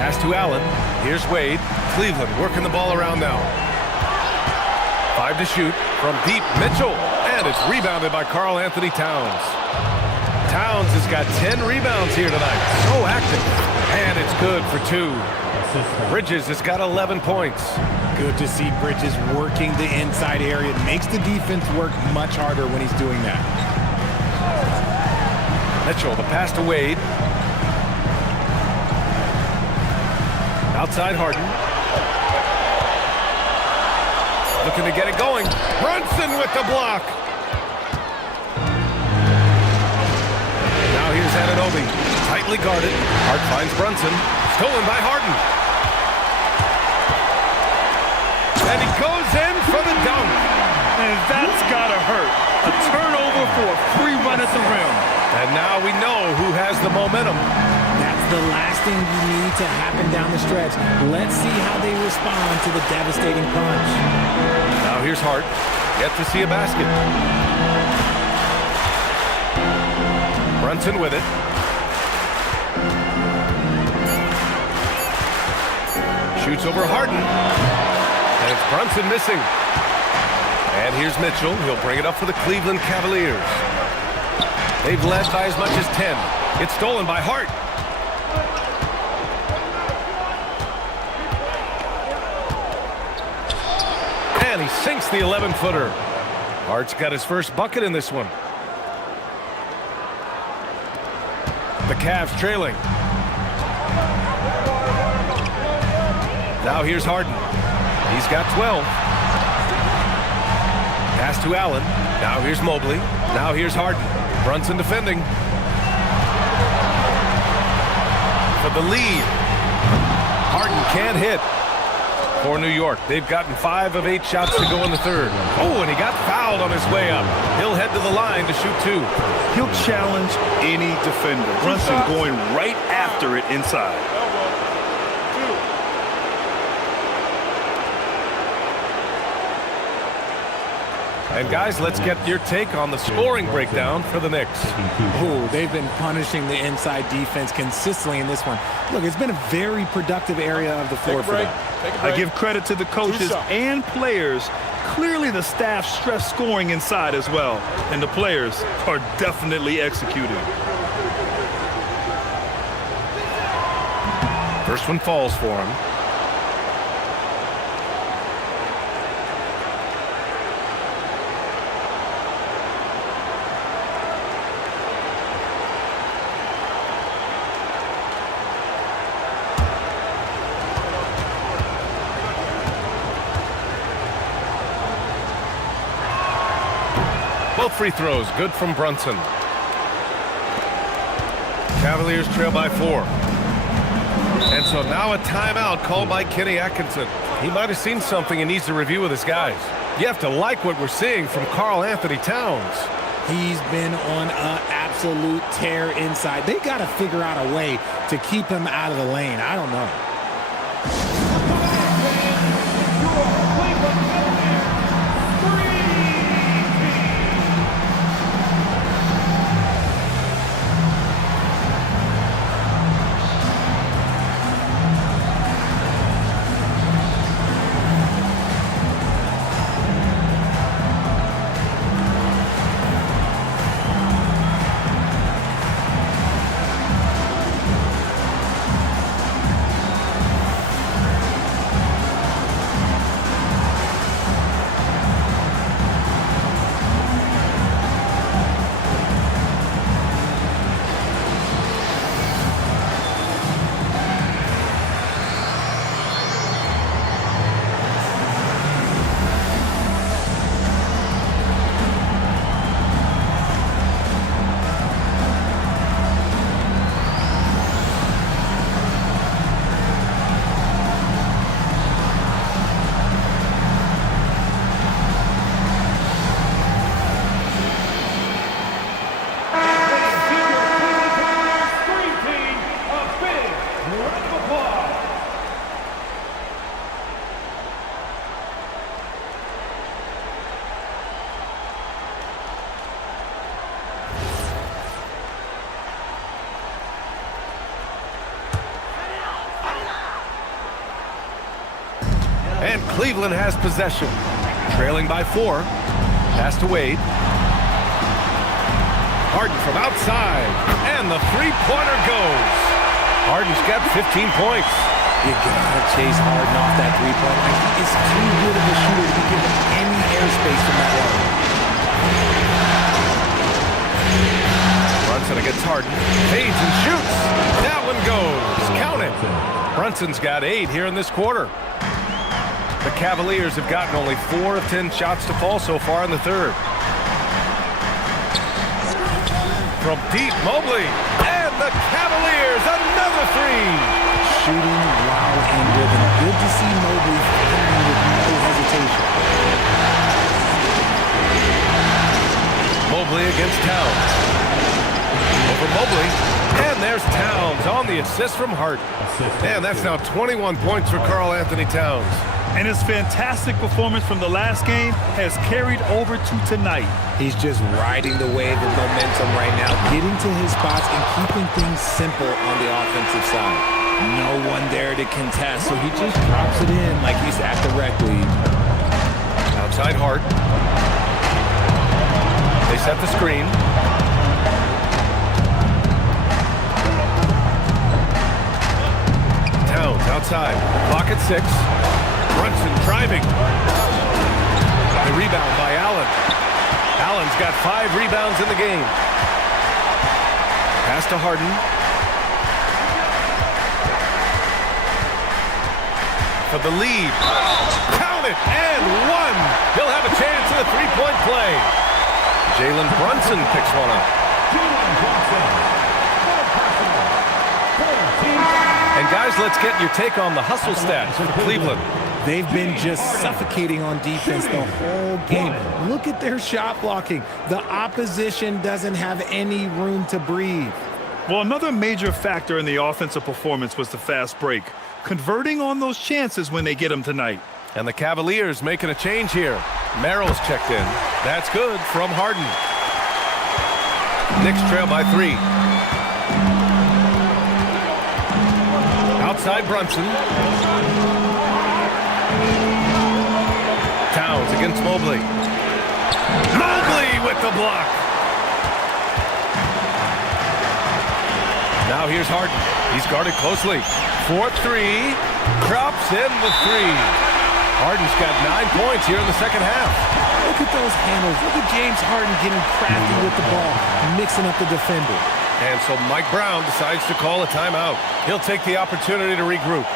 Pass to Allen. Here's Wade. Cleveland working the ball around now. 5 to shoot from deep. Mitchell. And it's rebounded by Karl Anthony Towns. Towns has got 10 rebounds here tonight. So active. And it's good for 2. Bridges has got 11 points. Good to see Bridges working the inside area. It makes the defense work much harder when he's doing that. Mitchell, the pass to Wade. Outside Harden. Looking to get it going. Brunson with the block. Now here's Anunoby. Tightly guarded. Hart finds Brunson. Stolen by Harden. And he goes in for the dunk. And that's gotta hurt. A turnover for a free run at the rim. And now we know who has the momentum. That's the last thing you need to happen down the stretch. Let's see how they respond to the devastating punch. Now here's Hart. Yet to see a basket. Brunson with it. Shoots over Harden. And it's Brunson missing. And here's Mitchell. He'll bring it up for the Cleveland Cavaliers. They've led by as much as 10. It's stolen by Hart. And he sinks the 11-footer. Hart's got his first bucket in this one. The Cavs trailing. Now here's Harden. He's got 12. Pass to Allen. Now here's Mobley. Now here's Harden. Brunson defending. For the lead. Harden can't hit. For New York, they've gotten 5 of 8 shots to go in the third. Oh, and he got fouled on his way up. He'll head to the line to shoot 2. He'll challenge any defender. Brunson going right after it inside. And guys, let's get your take on the scoring breakdown for the Knicks. Oh, they've been punishing the inside defense consistently in this one. Look, it's been a very productive area of the floor for them. I give credit to the coaches and players. Clearly the staff stressed scoring inside as well, and the players are definitely executing. First one falls for him. Both free throws, good from Brunson. Cavaliers trail by 4. And so now a timeout called by Kenny Atkinson. He might have seen something and needs to review with his guys. You have to like what we're seeing from Karl Anthony Towns. He's been on an absolute tear inside. They got to figure out a way to keep him out of the lane. I don't know. And Cleveland has possession. Trailing by 4. Pass to Wade. Harden from outside. And the three-pointer goes. Harden's got 15 points. You gotta chase Harden off that three-point line. He is too good of a shooter to be given any airspace from that level. Brunson against Harden. Fades and shoots. That one goes. Count it. Brunson's got 8 here in this quarter. The Cavaliers have gotten only 4 of 10 shots to fall so far in the third. From deep, Mobley. And the Cavaliers, another 3. Shooting while in rhythm. Good to see Mobley firing with no hesitation. Mobley against Towns. Over Mobley. And there's Towns on the assist from Harden. And that's now 21 points for Karl Anthony Towns. And his fantastic performance from the last game has carried over to tonight. He's just riding the wave of momentum right now, getting to his spots and keeping things simple on the offensive side. No one there to contest, so he just drops it in like he's at the rec league. Outside Hart. They set the screen. Towns outside. Clock at 6. Brunson driving. The rebound by Allen. Allen's got 5 rebounds in the game. Pass to Harden. For the lead. Count it, and 1. He'll have a chance at a three-point play. Jalen Brunson picks one up. And guys, let's get your take on the hustle stats for Cleveland. They've been just suffocating on defense the whole game. Look at their shot blocking. The opposition doesn't have any room to breathe. Well, another major factor in the offensive performance was the fast break, converting on those chances when they get them tonight. And the Cavaliers making a change here. Merrill's checked in. That's good from Harden. Knicks trail by 3. Outside Brunson. Towns against Mobley. Mobley with the block. Now here's Harden. He's guarded closely. 4-3. Drops in the 3. Harden's got 9 points here in the second half. Look at those handles. Look at James Harden getting crafty with the ball, mixing up the defender. And so Mike Brown decides to call a timeout. He'll take the opportunity to regroup.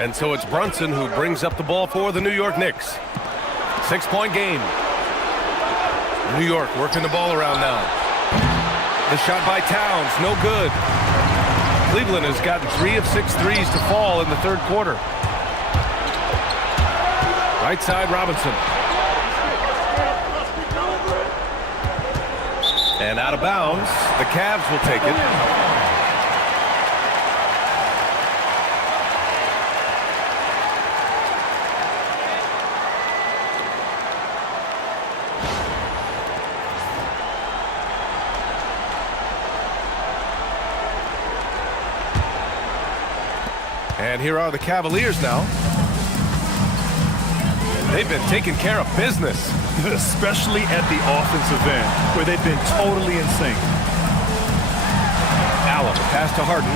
And so it's Brunson who brings up the ball for the New York Knicks. 6-point game. New York working the ball around now. The shot by Towns, no good. Cleveland has gotten 3 of 6 threes to fall in the third quarter. Right side, Robinson. And out of bounds, the Cavs will take it. And here are the Cavaliers now. They've been taking care of business. Especially at the offensive end, where they've been totally in sync. Allen, pass to Harden.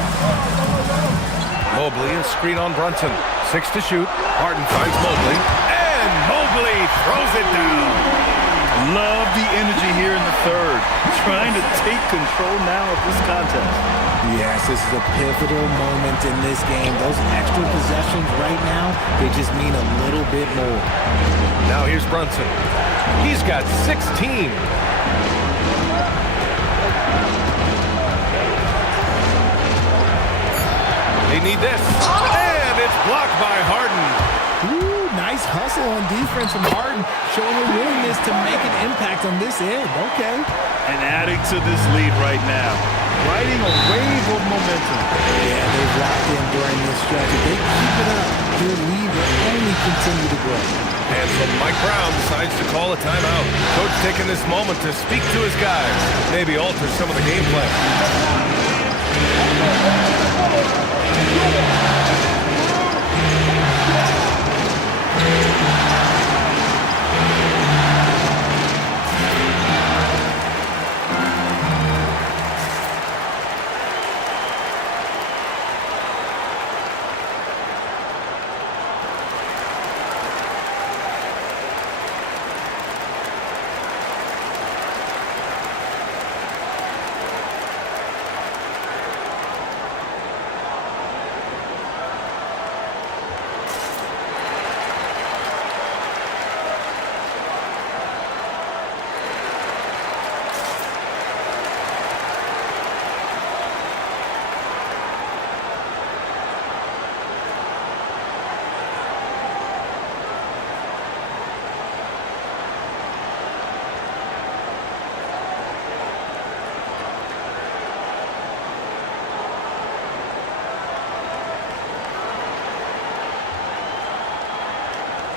Mobley, a screen on Brunson. 6 to shoot. Harden finds Mobley. And Mobley throws it down. Love the energy here in the third. Trying to take control now of this contest. Yes, this is a pivotal moment in this game. Those extra possessions right now, they just mean a little bit more. Now here's Brunson. He's got 16. They need this. And it's blocked by Harden. Ooh, nice hustle on defense from Harden, showing a willingness to make an impact on this end. Okay. And adding to this lead right now. Riding a wave of momentum. Yeah, they've locked in during this stretch. If they keep it up, their lead will only continue to grow. And so Mike Brown decides to call a timeout. Coach taking this moment to speak to his guys. Maybe alter some of the game plan.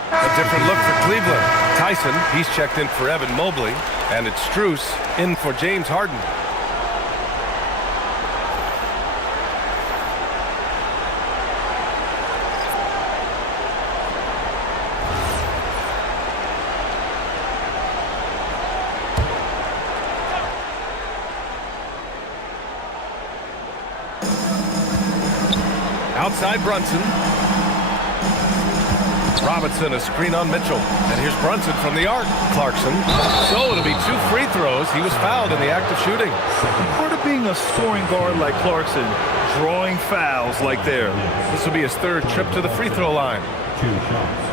A different look for Cleveland. Tyson, he's checked in for Evan Mobley. And it's Strus in for James Harden. Outside Brunson. Robinson, a screen on Mitchell. And here's Brunson from the arc. Clarkson. So it'll be 2 free throws. He was fouled in the act of shooting. Part of being a scoring guard like Clarkson, drawing fouls like there. This will be his 3rd trip to the free throw line. 2 shots.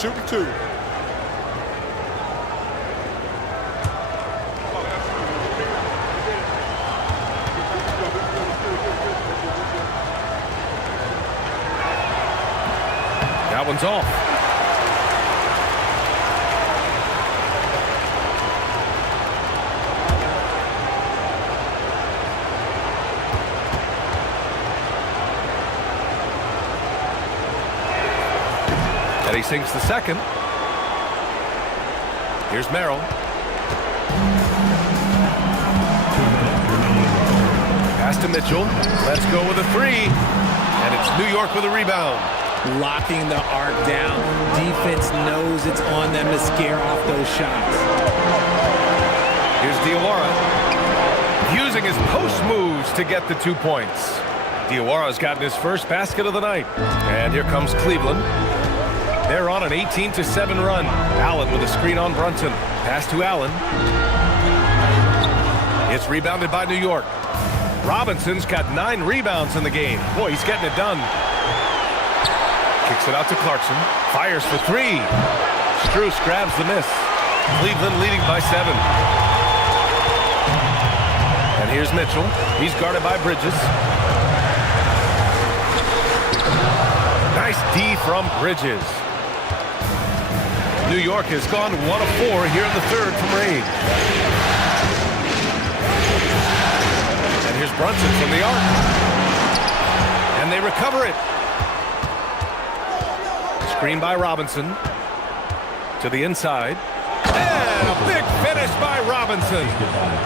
Shooting 2. That one's off. And he sinks the second. Here's Merrill. Pass to Mitchell. Let's go with a 3. And it's New York with a rebound. Locking the arc down. Defense knows it's on them to scare off those shots. Here's Diawara. Using his post moves to get the 2 points. Diawara's gotten his first basket of the night. And here comes Cleveland. They're on an 18-7 run. Allen with a screen on Brunson. Pass to Allen. It's rebounded by New York. Robinson's got 9 rebounds in the game. Boy, he's getting it done. Kicks it out to Clarkson. Fires for 3. Strus grabs the miss. Cleveland leading by 7. And here's Mitchell. He's guarded by Bridges. Nice D from Bridges. New York has gone 1 of 4 here in the third from range. And here's Brunson from the arc. And they recover it. Screen by Robinson. To the inside. And a big finish by Robinson.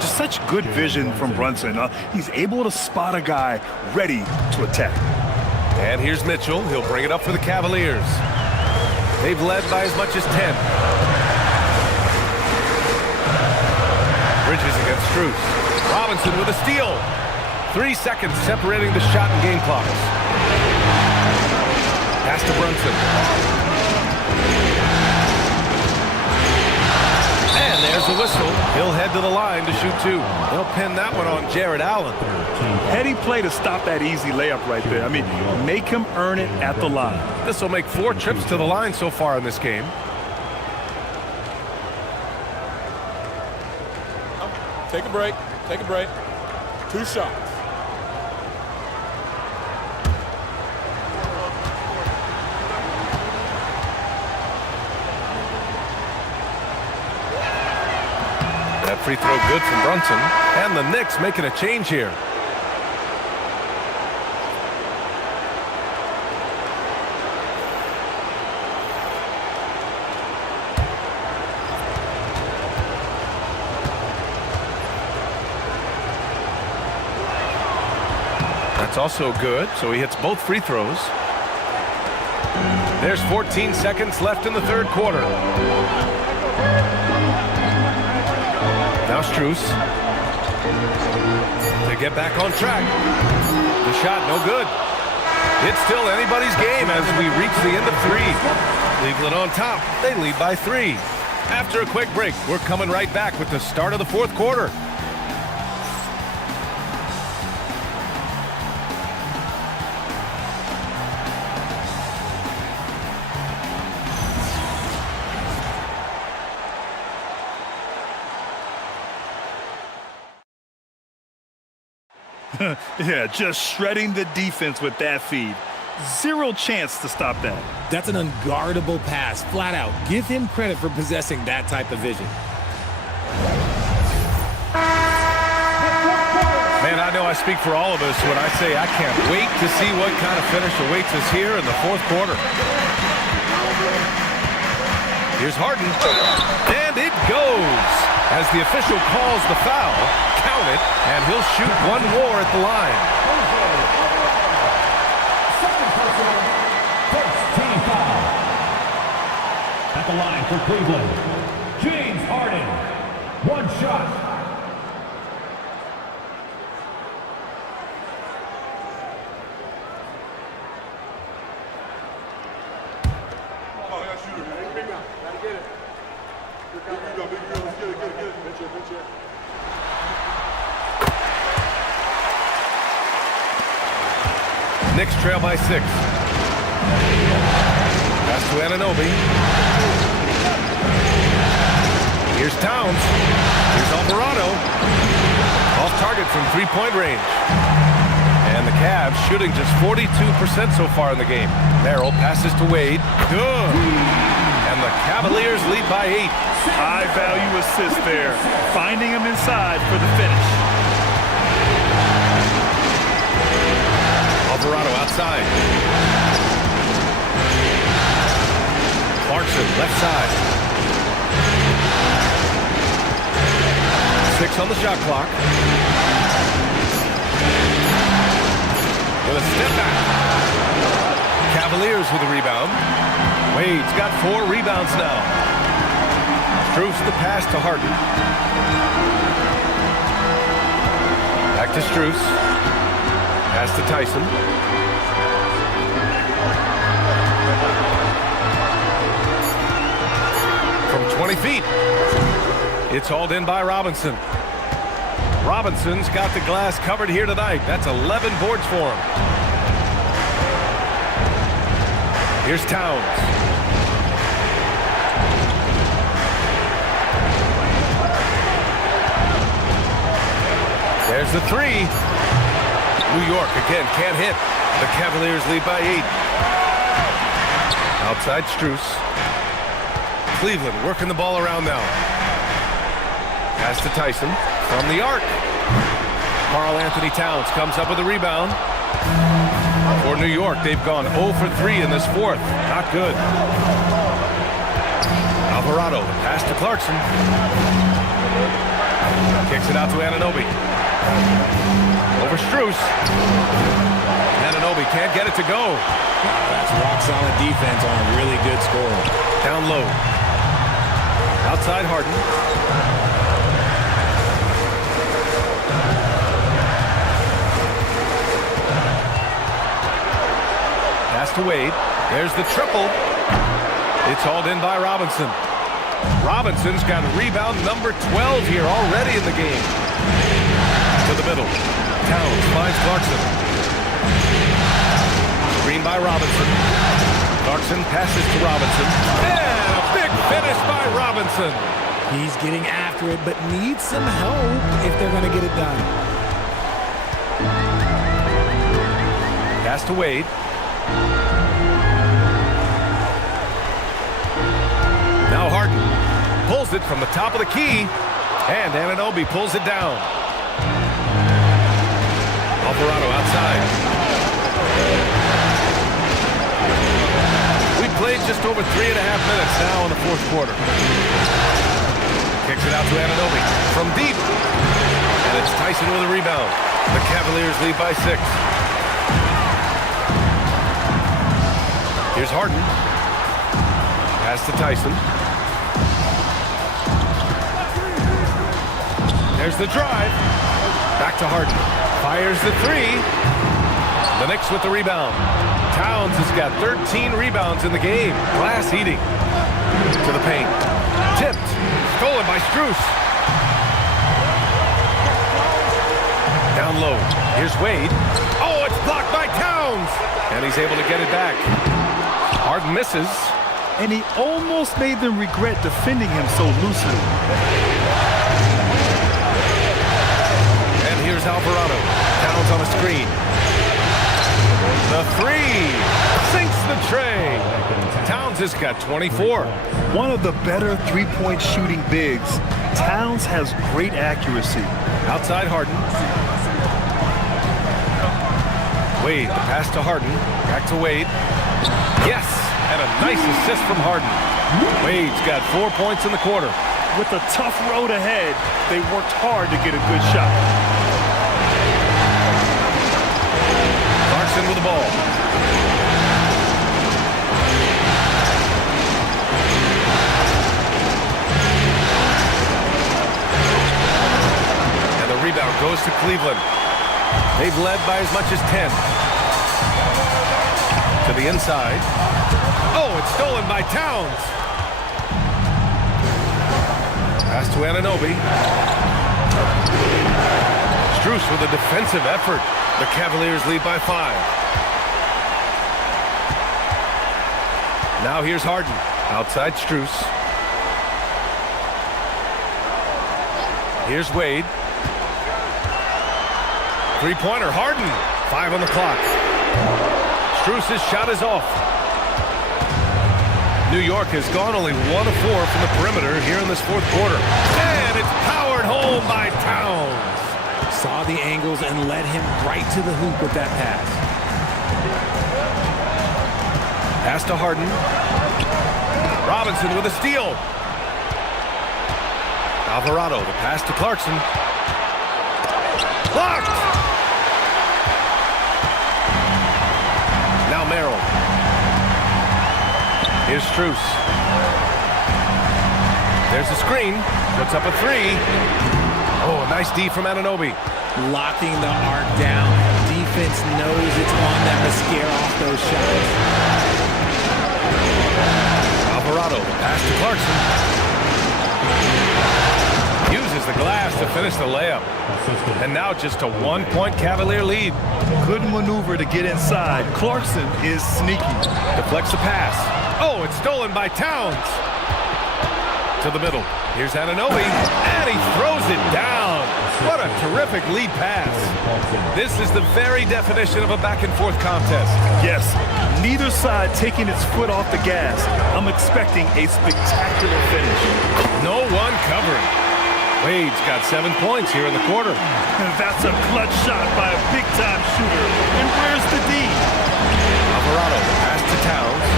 Just such good vision from Brunson. He's able to spot a guy ready to attack. And here's Mitchell. He'll bring it up for the Cavaliers. They've led by as much as 10. Bridges against Strus. Robinson with a steal. 3 seconds separating the shot and game clocks. Pass to Brunson. And there's the whistle. He'll head to the line to shoot 2. They'll pin that one on Jared Allen. Heady play to stop that easy layup right there. I mean, make him earn it at the line. This will make 4 trips to the line so far in this game. Take a break. Take a break. 2 shots. That free throw good from Brunson. And the Knicks making a change here. That's also good, so he hits both free throws. There's 14 seconds left in the third quarter. Now Strus to get back on track. The shot no good. It's still anybody's game as we reach the end of 3. Cleveland on top. They lead by 3. After a quick break, we're coming right back with the start of the fourth quarter. Yeah, just shredding the defense with that feed. 0 chance to stop that. That's an unguardable pass, flat out. Give him credit for possessing that type of vision. Man, I know I speak for all of us when I say I can't wait to see what kind of finish awaits us here in the fourth quarter. Here's Harden, and it goes. As the official calls the foul, count it, and he'll shoot 1 more at the line. First team foul. At the line for Cleveland, James Harden. 1 shot. Knicks trail by 6. Pass to Anunoby. Here's Towns. Here's Alvarado. Off target from 3-point range. And the Cavs shooting just 42% so far in the game. Merrill passes to Wade. Good. And the Cavaliers lead by 8. High value assist there. Finding him inside for the finish. Alvarado outside. Clarkson left side. 6 on the shot clock. With a step back. Cavaliers with a rebound. Wade's got 4 rebounds now. Strus the pass to Harden. Back to Strus. Pass to Tyson. From 20 feet. It's hauled in by Robinson. Robinson's got the glass covered here tonight. That's 11 boards for him. Here's Towns. There's the three. New York again can't hit. The Cavaliers lead by 8. Outside Strus. Cleveland working the ball around now. Pass to Tyson from the arc. Karl Anthony Towns comes up with a rebound. For New York, they've gone 0 for 3 in this fourth. Not good. Alvarado, the pass to Clarkson. Kicks it out to Anunoby. Over Strus. Anunoby can't get it to go. Wow, that's rock-solid defense on a really good score. Down low. Outside Harden. Pass to Wade. There's the triple. It's hauled in by Robinson. Robinson's got rebound number 12 here already in the game. To the middle. Towns finds Clarkson. Screen by Robinson. Clarkson passes to Robinson. And a big finish by Robinson. He's getting after it, but needs some help if they're going to get it done. Pass to Wade. Now Harden pulls it from the top of the key, and Anunoby pulls it down. Alvarado outside. We played just over 3.5 minutes now in the fourth quarter. Kicks it out to Anunoby from deep, and it's Tyson with a rebound. The Cavaliers lead by 6. Here's Harden. Pass to Tyson. There's the drive. Back to Harden. Fires the three. The Knicks with the rebound. Towns has got 13 rebounds in the game. Glass eating. To the paint. Tipped. Stolen by Strus. Down low. Here's Wade. Oh, it's blocked by Towns. And he's able to get it back. Harden misses. And he almost made them regret defending him so loosely. And here's Alvarado. Towns on a screen. The three. Sinks the tray. Towns has got 24. One of the better three-point shooting bigs. Towns has great accuracy. Outside Harden. Wade, the pass to Harden. Back to Wade. Yes, and a nice assist from Harden. Wade's got 4 points in the quarter. With a tough road ahead, they worked hard to get a good shot. Clarkson with the ball. And the rebound goes to Cleveland. They've led by as much as 10. To the inside. Oh, it's stolen by Towns. Pass to Anunoby. Strus with a defensive effort. The Cavaliers lead by 5. Now here's Harden. Outside Strus. Here's Wade. Three-pointer, Harden. 5 on the clock. Strus's shot is off. New York has gone only 1 of 4 from the perimeter here in this fourth quarter. And it's powered home by Towns. Saw the angles and led him right to the hoop with that pass. Pass to Harden. Robinson with a steal. Alvarado, the pass to Clarkson. Blocked! Now Merrill. Here's Strus. There's the screen. Puts up a three. Oh, a nice D from Anunoby. Locking the arc down. Defense knows it's on them to scare off those shots. Alvarado, the pass to Clarkson. Uses the glass to finish the layup. And now just a 1-point Cavalier lead. Good maneuver to get inside. Clarkson is sneaky. Deflects the pass. Oh, it's stolen by Towns. To the middle. Here's Anunoby, and he throws it down. What a terrific lead pass. This is the very definition of a back-and-forth contest. Yes, neither side taking its foot off the gas. I'm expecting a spectacular finish. No one covering. Wade's got 7 points here in the quarter. That's a clutch shot by a big-time shooter. And where's the D? Alvarado pass to Towns.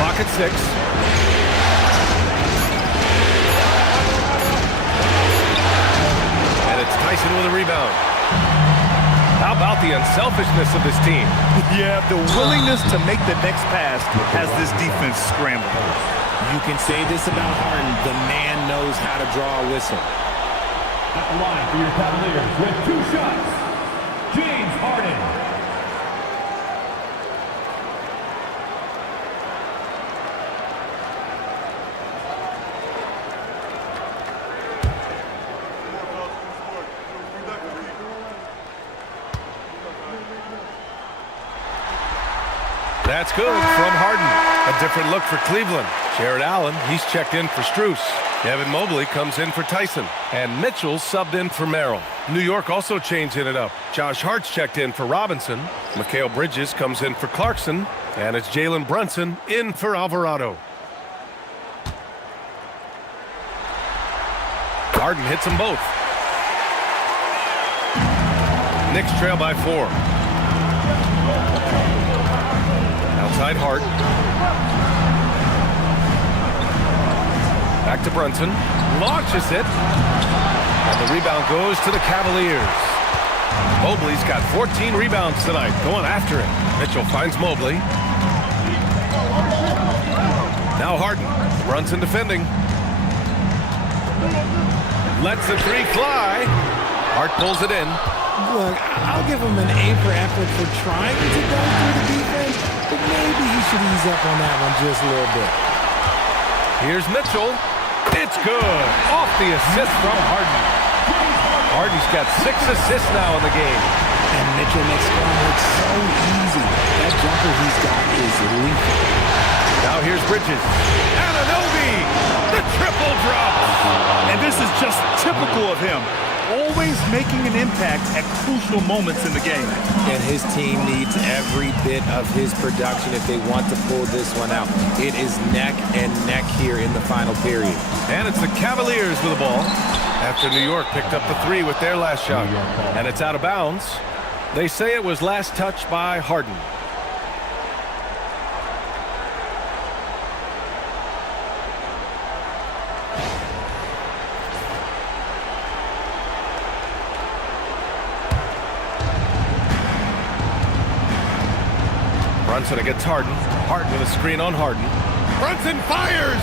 Clock at 6. And it's Tyson with a rebound. How about the unselfishness of this team? Yeah, the willingness to make the next pass has this defense scrambled. You can say this about Harden. The man knows how to draw a whistle. At the line for your Cavaliers with 2 shots, James Harden. That's good from Harden. A different look for Cleveland. Jared Allen, he's checked in for Strus. Evan Mobley comes in for Tyson. And Mitchell subbed in for Merrill. New York also changing it up. Josh Hart's checked in for Robinson. Mikal Bridges comes in for Clarkson. And it's Jalen Brunson in for Alvarado. Harden hits them both. Knicks trail by 4. Outside Hart. Back to Brunson. Launches it. And the rebound goes to the Cavaliers. Mobley's got 14 rebounds tonight. Going after it. Mitchell finds Mobley. Now Harden. Brunson defending. Lets the 3 fly. Hart pulls it in. Look, I'll give him an A for effort for trying to go through the defense, but maybe he should ease up on that one just a little bit. Here's Mitchell. It's good. Off the assist from Harden. Harden's got 6 assists now in the game. And Mitchell makes scoring look so easy. That jumper he's got is lethal. Now here's Bridges. Anunoby! The triple drop! And this is just typical of him. Always making an impact at crucial moments in the game. And his team needs every bit of his production if they want to pull this one out. It is neck and neck here in the final period. And it's the Cavaliers with the ball after New York picked up the 3 with their last shot. And it's out of bounds. They say it was last touched by Harden. Brunson against Harden. Harden with a screen on Harden. Brunson fires!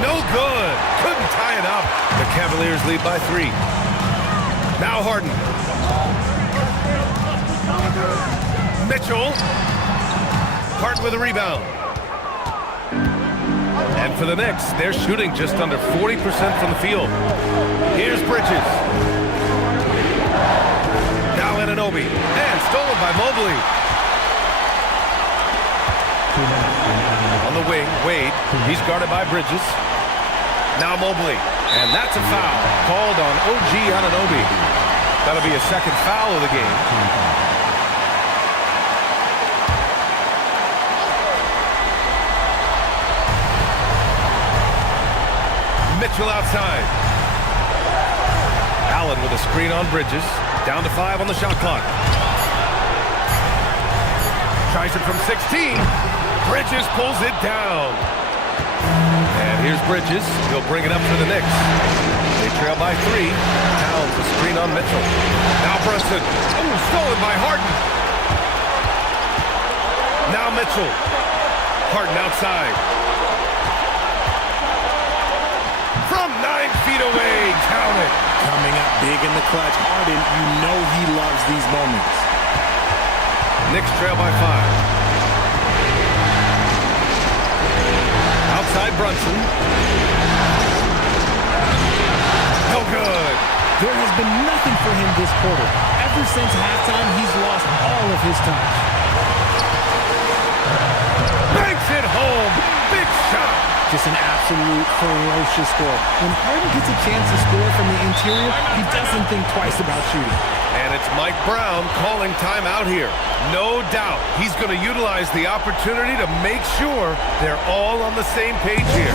No good. Couldn't tie it up. The Cavaliers lead by 3. Now Harden. Mitchell. Harden with a rebound. And for the Knicks, they're shooting just under 40% from the field. Here's Bridges. Now Anunoby. And stolen by Mobley. On the wing, Wade. He's guarded by Bridges. Now Mobley. And that's a foul called on OG Anunoby. That'll be a second foul of the game. Mitchell outside. Allen with a screen on Bridges. Down to 5 on the shot clock. Tries it from 16. Bridges pulls it down. And here's Bridges. He'll bring it up for the Knicks. They trail by 3. Towns a screen on Mitchell. Now Brunson. Oh, stolen by Harden. Now Mitchell. Harden outside. From 9 feet away. Count it. Coming up big in the clutch. Harden, you know he loves these moments. Knicks trail by 5. Brunson. No good. There has been nothing for him this quarter. Ever since halftime, he's lost all of his touch. Banks it home. Big shot. Just an absolute ferocious score. When Harden gets a chance to score from the interior, he doesn't think twice about shooting. And it's Mike Brown calling timeout here. No doubt he's going to utilize the opportunity to make sure they're all on the same page here.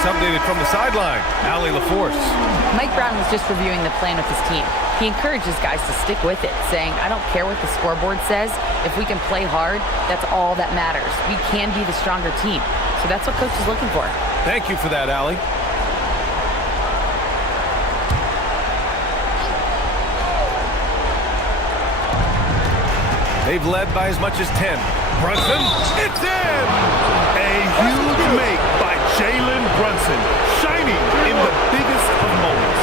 Updated from the sideline, Allie LaForce. Mike Brown was just reviewing the plan with his team. He encourages guys to stick with it, saying, I don't care what the scoreboard says. If we can play hard, that's all that matters. We can be the stronger team. So that's what Coach is looking for. Thank you for that, Allie. They've led by as much as 10. Brunson, it's in! A huge make by Jalen Brunson, shining in the biggest of moments.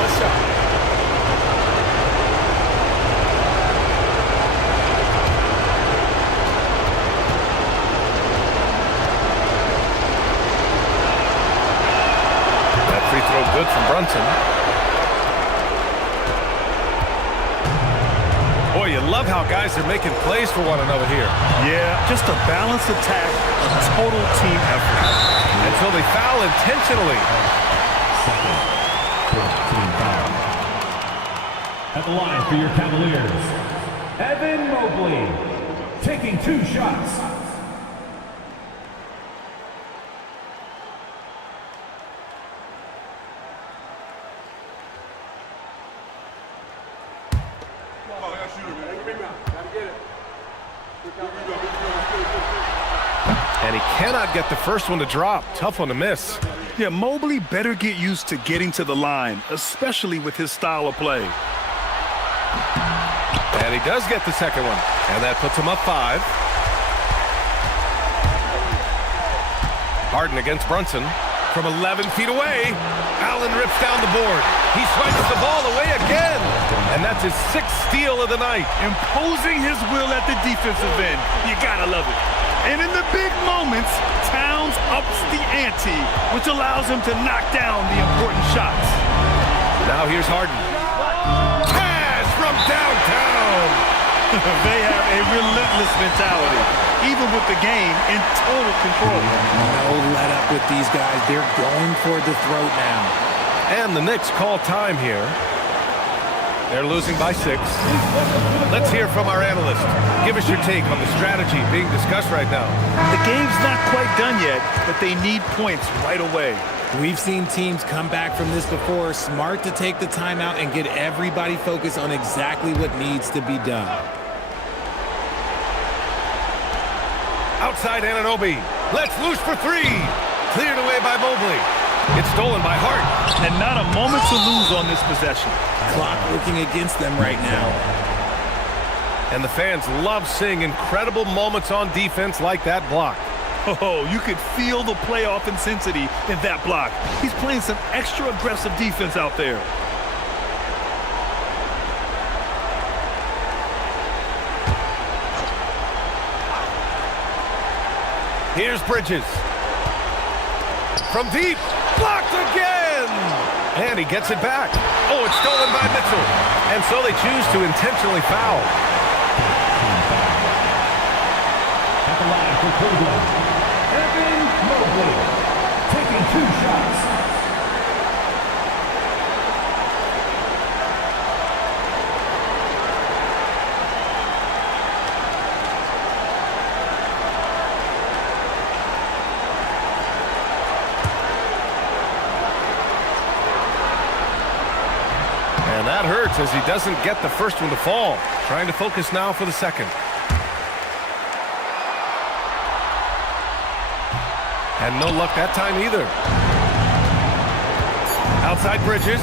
Let's shot. Free throw good from Brunson. Boy, you love how guys are making plays for one another here. Yeah, just a balanced attack, a total team effort. Until they foul intentionally. Second, team foul. At the line for your Cavaliers, Evan Mobley, taking 2 shots. And he cannot get the first one to drop. Tough one to miss. Yeah, Mobley better get used to getting to the line, especially with his style of play. And he does get the second one. And that puts him up 5. Harden against Brunson. From 11 feet away, Allen rips down the board. He swipes the ball away again. And that's his 6th steal of the night. Imposing his will at the defensive end. You gotta love it. And in the big moments, Towns ups the ante, which allows him to knock down the important shots. Now here's Harden. Cash from downtown. They have a relentless mentality, even with the game in total control. No let up with these guys. They're going for the throat now. And the Knicks call time here. They're losing by 6. Let's hear from our analyst. Give us your take on the strategy being discussed right now. The game's not quite done yet, but they need points right away. We've seen teams come back from this before. Smart to take the timeout and get everybody focused on exactly what needs to be done. Outside Anunoby. Let's loose for 3. Cleared away by Mobley. It's stolen by Hart. And not a moment to lose on this possession. Clock working against them right now. And the fans love seeing incredible moments on defense like that block. Oh, you could feel the playoff intensity in that block. He's playing some extra aggressive defense out there. Here's Bridges. From deep, blocked again! And he gets it back. Oh, it's stolen by Mitchell. And so they choose to intentionally foul. At the line for Cleveland, Evan Mobley, taking 2 shots. And that hurts as he doesn't get the first one to fall. Trying to focus now for the second. And no luck that time either. Outside Bridges.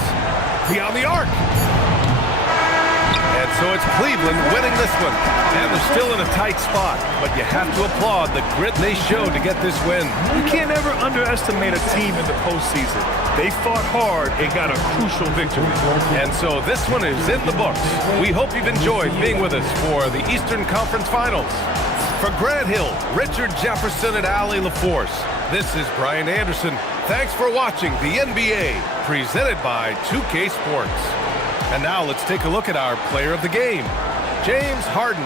Beyond the arc. And so it's Cleveland winning this one. And they're still in a tight spot. But you have to applaud the grit they showed to get this win. You can't ever underestimate a team in the postseason. They fought hard and got a crucial victory. And so this one is in the books. We hope you've enjoyed being with us for the Eastern Conference Finals. For Grant Hill, Richard Jefferson, and Allie LaForce, this is Brian Anderson. Thanks for watching the NBA, presented by 2K Sports. And now let's take a look at our player of the game, James Harden.